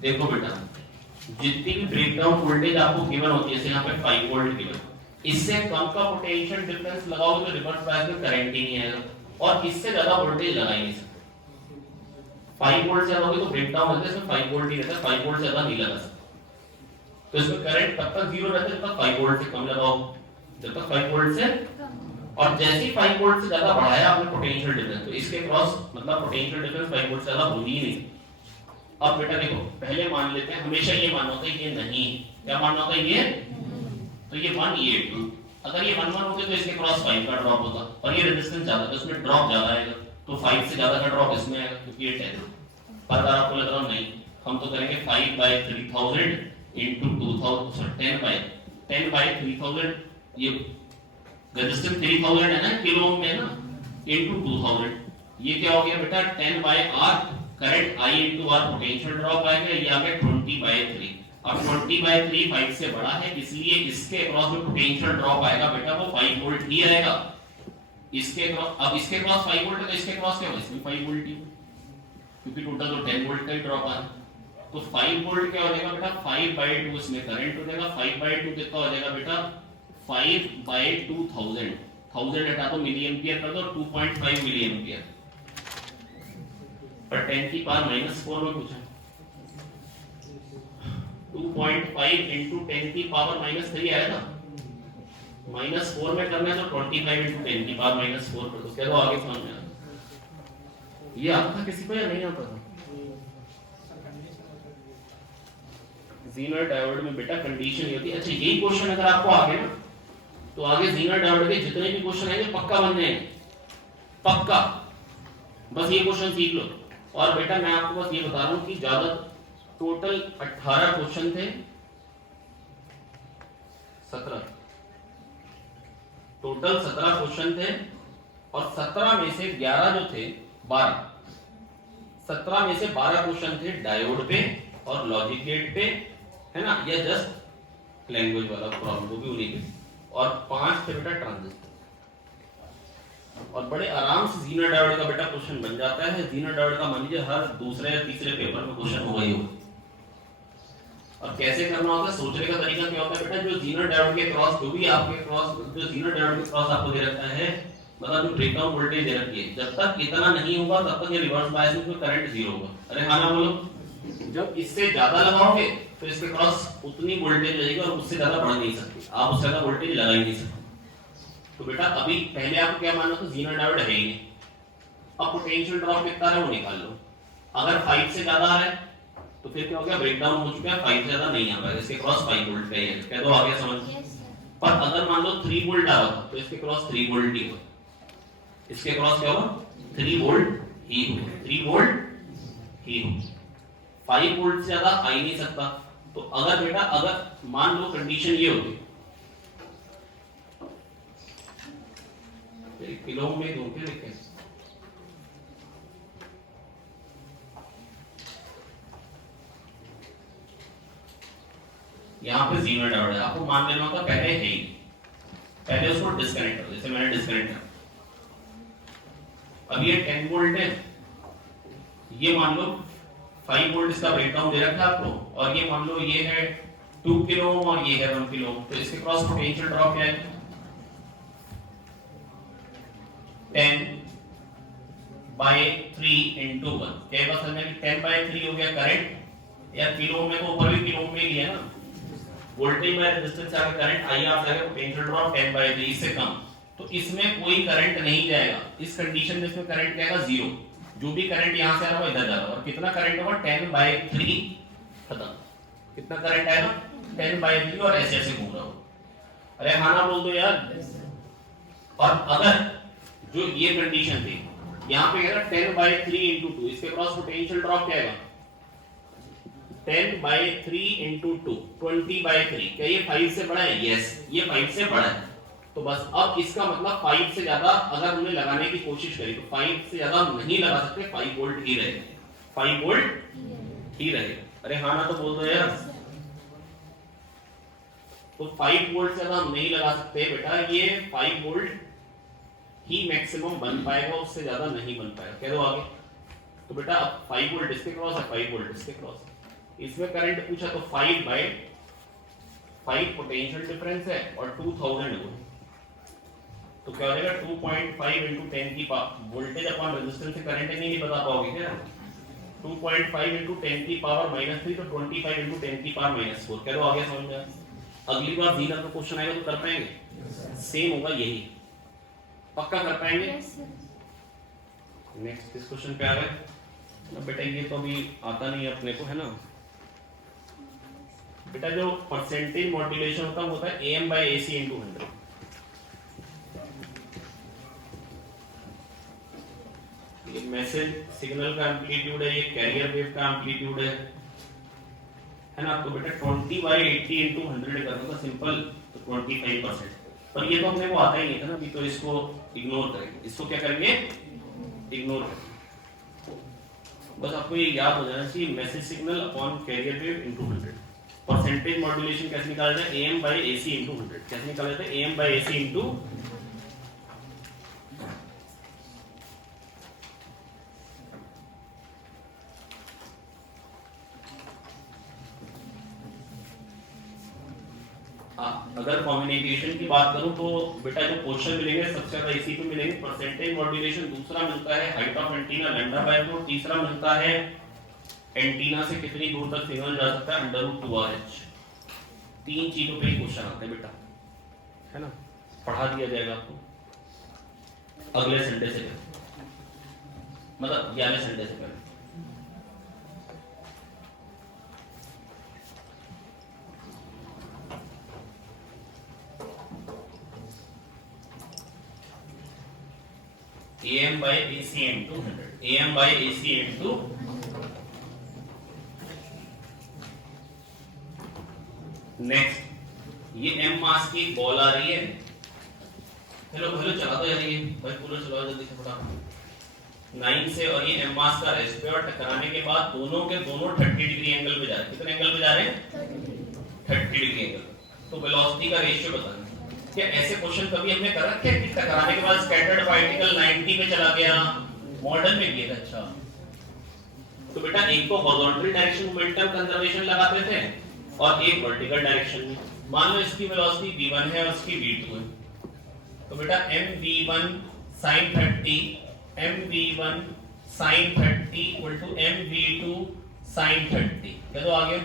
देखो बेटा जितनी भी ब्रेकडाउन वोल्टेज आपको गिवन होती है, जैसे यहाँ पे 5 वोल्ट गिवन, इससे कम का पोटेंशियल डिफरेंस लगाओगे तो रिवर्स बायस में करंट ही नहीं आएगा, और इससे ज्यादा वोल्टेज लगा ही नहीं सकते। 5 वोल्ट से ज्यादा होगी तो ब्रेकडाउन होता है, इसमें 5 वोल्ट ही रहता है, 5 वोल्ट से ज्यादा नहीं लगा सकते। तो इसमें करंट तब तक जीरो रहता है जब तक 5 वोल्ट से कम लगाओ, जब तक 5 वोल्ट से, और जैसे ही 5 वोल्ट से ज्यादा बढ़ाया आपने पोटेंशियल डिफरेंस, तो इसके क्रॉस मतलब पोटेंशियल डिफरेंस 5 वोल्ट से ज्यादा हो ही नहीं। अब बेटा देखो पहले मान लेते हैं, हमेशा ये मानना होता है ये नहीं, क्या मानना होता है ये, तो ये 1 ये 2, अगर ये 1 1 होते तो इसके क्रॉस 5 का ड्रॉप होता, और ये रेजिस्टेंस ज्यादा है तो इसमें ड्रॉप ज्यादा आएगा, तो 5 से ज्यादा का ड्रॉप इसमें आएगा क्योंकि ये 10। पर अगर आपको लग रहा नहीं, हम तो करेंगे 5/3000 into 2000, सॉरी 10/3000, ये रेजिस्टेंस 3000 है ना किलो ओम में ना, into 2000, ये क्या हो गया बेटा 10/R current I into R potential drop आएगा, ये आ गया 20/3। अब 20/3 5 से बड़ा है, इसलिए इसके अक्रॉस में पोटेंशियल ड्रॉप आएगा बेटा वो 5 वोल्ट ही आएगा। इसके अक्रॉस, अब इसके अक्रॉस 5 वोल्ट है तो इसके अक्रॉस क्या होगा, इसमें 5 वोल्ट ही, क्योंकि टोटल तो 10 वोल्ट का ही ड्रॉप आ रहा है। तो 5 वोल्ट क्या हो जाएगा बेटा, 5/2 इसमें करंट हो जाएगा। 5/2 कितना हो जाएगा बेटा, 5/2000, 1000 हटा दो, मिली एम्पियर कर दो, 2.5 मिली एम्पियर। पर 10 की पावर -4 में पूछा, 2.5 into 10 की पावर -3 आया ना, -4 में करना है तो 25 into 10 की पावर -4 कर दो। क्या तो आगे समझ में आया? ये आता था किसी को या नहीं आता था? ज़ीनर डायोड में बेटा कंडीशन ये होती है। अच्छा यही क्वेश्चन अगर आपको आ गया ना, तो आगे ज़ीनर डायोड के जितने भी क्वेश्चन आएंगे पक्का बन जाएंगे, पक्का। बस ये क्वेश्चन सीख लो। और बेटा मैं आपको बस ये बता रहा हूँ कि ज्यादा टोटल 18 क्वेश्चन थे, 17 टोटल 17 क्वेश्चन थे, और 17 में से 11 जो थे 12, 17 में से 12 क्वेश्चन थे डायोड पे और लॉजिक गेट पे, है ना, या जस्ट लैंग्वेज वाला प्रॉब्लम वो भी उन्हीं पे, और 5 थे बेटा ट्रांजिस्टर। और बड़े आराम से ज़ीनर डायोड का बेटा क्वेश्चन बन जाता है। ज़ीनर डायोड का मान लीजिए हर दूसरे या तीसरे पेपर में क्वेश्चन होगा ही होगा। और कैसे करना होता है, सोचने का तरीका क्या होता है बेटा, जो ज़ीनर डायोड के क्रॉस, जो भी आपके क्रॉस, जो ज़ीनर डायोड के क्रॉस आपको दे रखा है, मतलब जो ब्रेकडाउन वोल्टेज दे रखी है, जब तक इतना नहीं होगा तब तक ये रिवर्स बायस में करंट 0 होगा। अरे हाँ ना बोलो, जब इससे ज्यादा लगाओगे तो इसके क्रॉस उतनी वोल्टेज रहेगी और उससे ज्यादा बढ़ नहीं सकती, आप उससे ज्यादा वोल्टेज लगा ही नहीं सकते। तो बेटा अभी पहले आपको क्या मानना था, ज़ीनर डायोड है ही नहीं। अब पोटेंशियल ड्रॉप कितना है वो निकाल लो। अगर 5 से ज्यादा आ रहा है तो फिर क्या हो गया, ब्रेकडाउन हो चुका है, 5 से ज्यादा नहीं आ पाएगा, इसके क्रॉस 5 वोल्ट का ही है। क्या तो आ गया समझ? पर अगर मान लो 3 वोल्ट आ रहा था तो इसके क्रॉस 3 वोल्ट ही होगा, इसके क्रॉस क्या होगा, 3 वोल्ट ही होगा, 3 वोल्ट ही होगा। 5 वोल्ट से ज्यादा आ ही नहीं सकता। तो अगर बेटा, अगर मान लो कंडीशन ये होती, किलो में दो के लिखे, यहाँ पे ज़ीनर डायोड है, आपको मान लेना होगा पहले है ही, पहले उसको डिस्कनेक्ट करो, जैसे मैंने डिस्कनेक्ट किया। अब ये 10 वोल्ट है, ये मान लो 5 वोल्ट इसका ब्रेकडाउन दे रखा है आपको, और ये मान लो ये है 2 किलो ओम और ये है 1 किलो ओम, तो इसके क्रॉस पोटेंशियल ड्रॉप क्या है, 10/3 into 1। क्या बात समझ में, 10/3 हो गया करंट, या किलो ओम में तो ऊपर भी किलो ओम में ही है ना, वोल्टेज बाय रेजिस्टेंस से आगे करंट IR से आगे पोटेंशियल ड्रॉप 10/3, इससे कम, तो इसमें कोई करंट नहीं जाएगा। इस कंडीशन में इसमें करंट क्या आएगा, 0। जो भी करंट यहां से आ रहा है इधर जा रहा है, और कितना करंट होगा, 10/3 खत्म। कितना करंट आएगा, 10/3, और ऐसे ऐसे घूम रहा हो। अरे हाँ ना बोल दो यार। और अगर जो ये कंडीशन थी, यहाँ पे है 10/3 into 2, इसके क्रॉस पोटेंशियल ड्रॉप क्या आएगा, 10/3 into 2, 20/3। क्या ये 5 से बड़ा है? यस, ये 5 से बड़ा है। तो बस अब इसका मतलब 5 से ज्यादा अगर हमने लगाने की कोशिश करी तो 5 से ज्यादा नहीं लगा सकते, 5 वोल्ट ही रहेगा, 5 वोल्ट ही रहेगा। अरे हाँ ना तो बोल दो यार। तो 5 वोल्ट से ज्यादा हम नहीं लगा सकते बेटा, ये 5 वोल्ट ही मैक्सिमम बन पाएगा, उससे ज्यादा नहीं बन पाएगा। कह दो आगे। तो बेटा अब 5 वोल्ट इसके क्रॉस है, 5 वोल्ट इसके क्रॉस है, इसमें करंट पूछा तो 5/5 पोटेंशियल डिफरेंस है और 2000 है, तो क्या हो जाएगा 2.5 into 10 की पावर, वोल्टेज अपॉन रेजिस्टेंस से करंट नहीं बता पाओगे क्या, 2.5 into 10 की पावर -3, तो 25 into 10 की पावर -4। क्या तो आ गया समझ में? अगली बार ज़ीनर का क्वेश्चन आएगा तो कर पाएंगे, सेम होगा यही, पक्का कर पाएंगे। नेक्स्ट इस क्वेश्चन पे आ गए। बेटा ये तो अभी आता नहीं है अपने को, है ना बेटा, जो परसेंटेज मॉड्यूलेशन होता है AM/AC into 100। ये मैसेज सिग्नल का एम्पलीट्यूड है, ये कैरियर वेव का एम्पलीट्यूड है ना। तो बेटा 20/80 into 100 करना था सिंपल, तो 25%। पर ये तो हमने वो आता ही नहीं था ना अभी, तो इसको इग्नोर करेंगे। इसको क्या करेंगे, इग्नोर करेंगे। बस आपको ये याद हो जाना चाहिए, message signal upon carrier wave into 100। Percentage modulation कैसे निकाला जाता है, AM बाय AC इंटू 100। कैसे निकाला जाता है, AM बाय AC इंटू अगर कम्युनिकेशन की बात करूं तो बेटा जो क्वेश्चन मिलेंगे सबसे ज्यादा इसी पे मिलेंगे, परसेंटेज मॉड्यूलेशन, दूसरा मिलता है height of antenna lambda by 4, तीसरा मिलता है एंटीना से कितनी दूर तक सिग्नल जा सकता है √2RH। 3 चीजों पे क्वेश्चन आते हैं बेटा, है ना, पढ़ा दिया जाएगा आपको अगले संडे से पहले, मतलब 11वें संडे से पहले। AM by AC into 100, AM by AC into next, ये M मास की बॉल आ रही है। हेलो हेलो चला दो यार, ये भाई पूरा चलाओ जल्दी से फटाफट। 9 से, और ये M मास का रेस्ट पे, और टकराने के बाद दोनों के दोनों 30 डिग्री एंगल पे जा रहे हैं। कितने एंगल पे जा रहे हैं, 30 डिग्री एंगल। तो वेलोसिटी का रेशियो बताना। क्या ऐसे क्वेश्चन कभी हमने करा क्या कि टकराने के बाद स्कैटर्ड पार्टिकल 90 पे चला गया, मॉडल में किया था? अच्छा, तो बेटा एक तो हॉरिजॉन्टल डायरेक्शन मोमेंटम कंजर्वेशन लगाते थे और एक वर्टिकल डायरेक्शन में। मान लो इसकी वेलोसिटी v1 है और इसकी v2 है, तो बेटा mv1 sin 30 mv1 sin 30 equal to mv2 sin 30। क्या तो आ गया,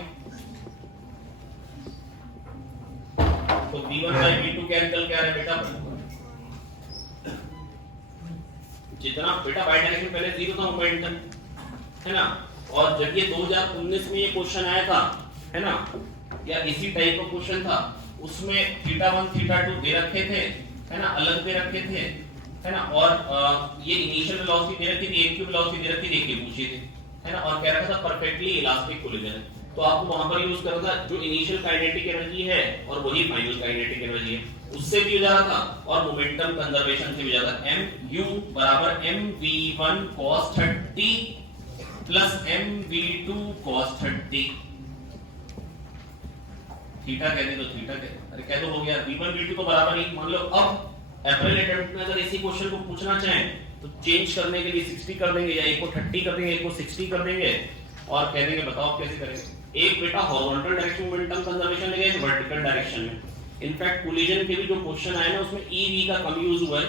तो v1 बाय v2 क्या निकल के आ रहा है बेटा, जितना बेटा बाई डायरेक्शन पहले 0 था मोमेंटम, है ना। और जब ये 2019 में ये क्वेश्चन आया था, है ना, या इसी टाइप का क्वेश्चन था, उसमें θ1 θ2 दे रखे थे, है ना, अलग दे रखे थे, है ना, और ये इनिशियल वेलोसिटी दे रखी थी, एक की वेलोसिटी दे रखी थी, एक की पूछी थी, है ना, और कह रखा था परफेक्टली इलास्टिक कोलिजन है। तो आपको वहां पर यूज करना था जो इनिशियल काइनेटिक एनर्जी है और वही फाइनल काइनेटिक एनर्जी है, उससे भी हो जा रहा था और मोमेंटम कंजर्वेशन से भी ज्यादा। mu बराबर mv1 cos 30 plus mv2 cos 30। Theta कहते तो थीटा कहते, अरे कह दो हो गया, v1 v2 तो बराबर ही। मान लो अब अप्रैल अटेम्प्ट में अगर इसी क्वेश्चन को पूछना चाहें तो चेंज करने के लिए 60 कर देंगे, या एक को 30 कर देंगे, एक को 60 कर देंगे, और कह देंगे बताओ कैसे करेंगे। एक बेटा हॉरिजॉन्टल डायरेक्शन मोमेंटम कंजर्वेशन लेंगे, एक वर्टिकल डायरेक्शन में। इनफैक्ट कोलिजन के भी जो क्वेश्चन आए ना उसमें ev का कम यूज हुआ है,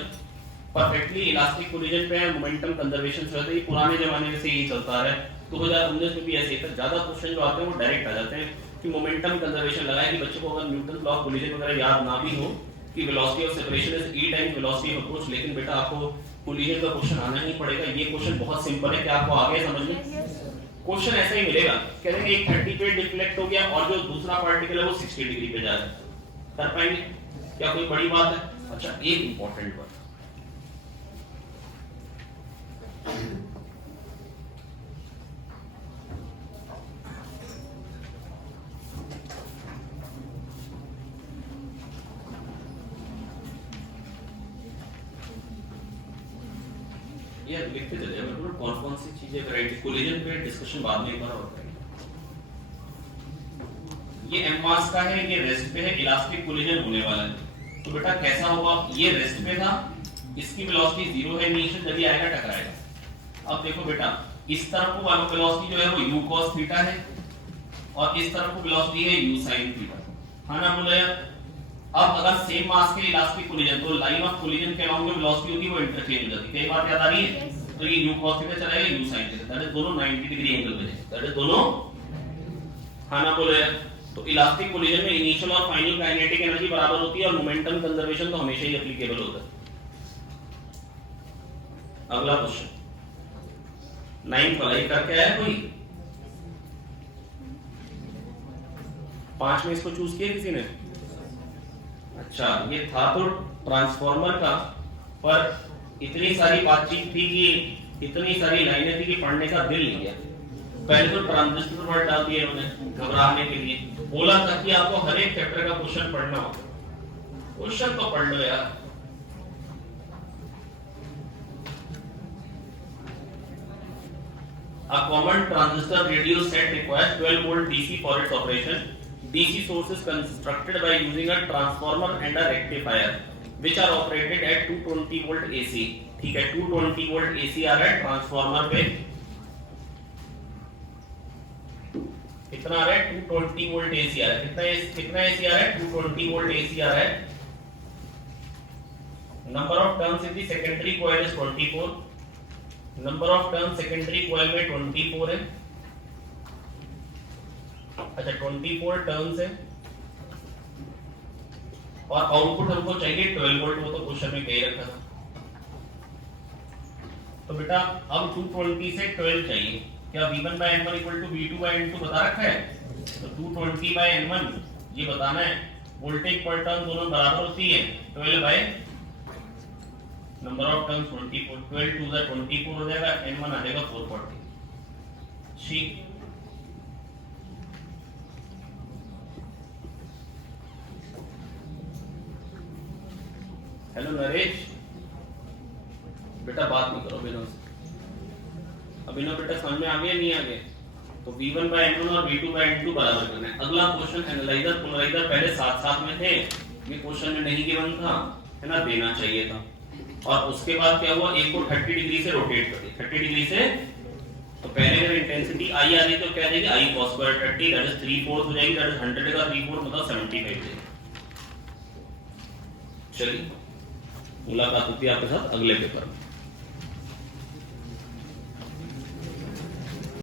परफेक्टली इलास्टिक कोलिजन पे मोमेंटम कंजर्वेशन से होता है, ये पुराने जमाने में से यही चलता आ रहा है। 2019 में भी ऐसे ही था, ज्यादा क्वेश्चन जो आते हैं वो डायरेक्ट आ जाते हैं कि मोमेंटम कंजर्वेशन लगाए कि बच्चों को अगर न्यूटन लॉ ऑफ कोलिजन वगैरह याद ना भी हो कि velocity of separation is e times velocity of approach, लेकिन बेटा आपको कोलिजन का क्वेश्चन आना ही पड़ेगा। ये क्वेश्चन बहुत सिंपल है, क्या आपको आ गया समझ में? क्वेश्चन ऐसा ही मिलेगा, कह देंगे एक 30 पे डिफ्लेक्ट हो गया और जो दूसरा पार्टिकल है वो 60 डिग्री पे जा रहा है, कर पाएंगे क्या? कोई बड़ी बात है? अच्छा, एक इंपॉर्टेंट बात, यार लिखते चले जाओ कौन कौन सी चीजें वैरायटी कोलिजन पे डिस्कशन बाद में एक बार होता है। ये एम मास का है, ये रेस्ट पे है, इलास्टिक कोलिजन होने वाला है। तो बेटा कैसा होगा, ये रेस्ट पे था, इसकी वेलोसिटी 0 है इनिशियल, जब ये आएगा टकराएगा। अब देखो बेटा इस तरफ को वाला वेलोसिटी जो है वो u cos थीटा है और इस तरफ को वेलोसिटी है u sin थीटा, हाँ ना बोलो यार। अब अगर सेम मास के इलास्टिक कोलिजन, तो लाइन ऑफ कोलिजन के अराउंड जो वेलोसिटी होगी वो इंटरचेंज हो जाती है। कई बार याद आ रही है, तो ये u cos थीटा चला जाएगा u sin theta, that is दोनों 90 डिग्री एंगल पे है, दैट इज दोनों, हाँ ना बोलो यार। तो इलास्टिक कोलिजन में इनिशियल और फाइनल काइनेटिक एनर्जी बराबर होती है और मोमेंटम कंजर्वेशन तो हमेशा ही एप्लीकेबल होता है। अगला क्वेश्चन 9 वाला ये करके आया कोई? 5 में इसको चूज किया किसी ने? अच्छा, ये था तो ट्रांसफार्मर का, पर इतनी सारी बातचीत थी कि इतनी सारी लाइनें थी कि पढ़ने का दिल नहीं किया। पहले तो ट्रांजिस्टर वर्ड डाल दिए उन्होंने घबराने के लिए, बोला था कि आपको हर एक चैप्टर का क्वेश्चन पढ़ना होगा। क्वेश्चन तो पढ़ लो यार। A common transistor radio set requires 12 volt DC for its operation. DC source is constructed by using a transformer and a rectifier which are operated at 220 volt AC. ठीक है, 220 volt AC आ रहा है transformer पे, कितना आ रहा है 220 volt AC आ रहा है, कितना AC आ रहा है 220 वोल्ट AC आ रहा है। Number of turns in the secondary coil is 24, number of turns secondary coil में 24 है, अच्छा 24 टर्न्स है, और आउटपुट हमको चाहिए 12 वोल्ट, वो तो क्वेश्चन में कह ही रखा था। तो बेटा अब 220 से 12 चाहिए, क्या V1 by N1 equal to V2 by N2 बता रखा है, तो 220 by N1 ये बताना है, वोल्टेज पर टर्न दोनों बराबर होती है, 12 by नंबर ऑफ टर्न्स 24, 12 2 जा 24 हो जाएगा, N1 आ जाएगा 440। ठीक, हेलो नरेश, बेटा बात नहीं करो अभिनव से। अभिनव बेटा समझ में आ गया नहीं आ गया? तो V1 by N1 और V2 by N2 बराबर करना है। अगला क्वेश्चन एनालाइजर पोलराइजर पहले साथ साथ में थे, ये क्वेश्चन में नहीं गिवन था, है ना, देना चाहिए था। और उसके बाद क्या हुआ, एक को 30 डिग्री से रोटेट कर दिया, 30 डिग्री से, तो पहले अगर इंटेंसिटी I आ रही तो क्या देगी, I cos square 30 that is 3/4 हो जाएगी, दैट इज 100 का 3/4 मतलब 75 देगी। चलिए मुलाकात होती है आपके साथ अगले पेपर में।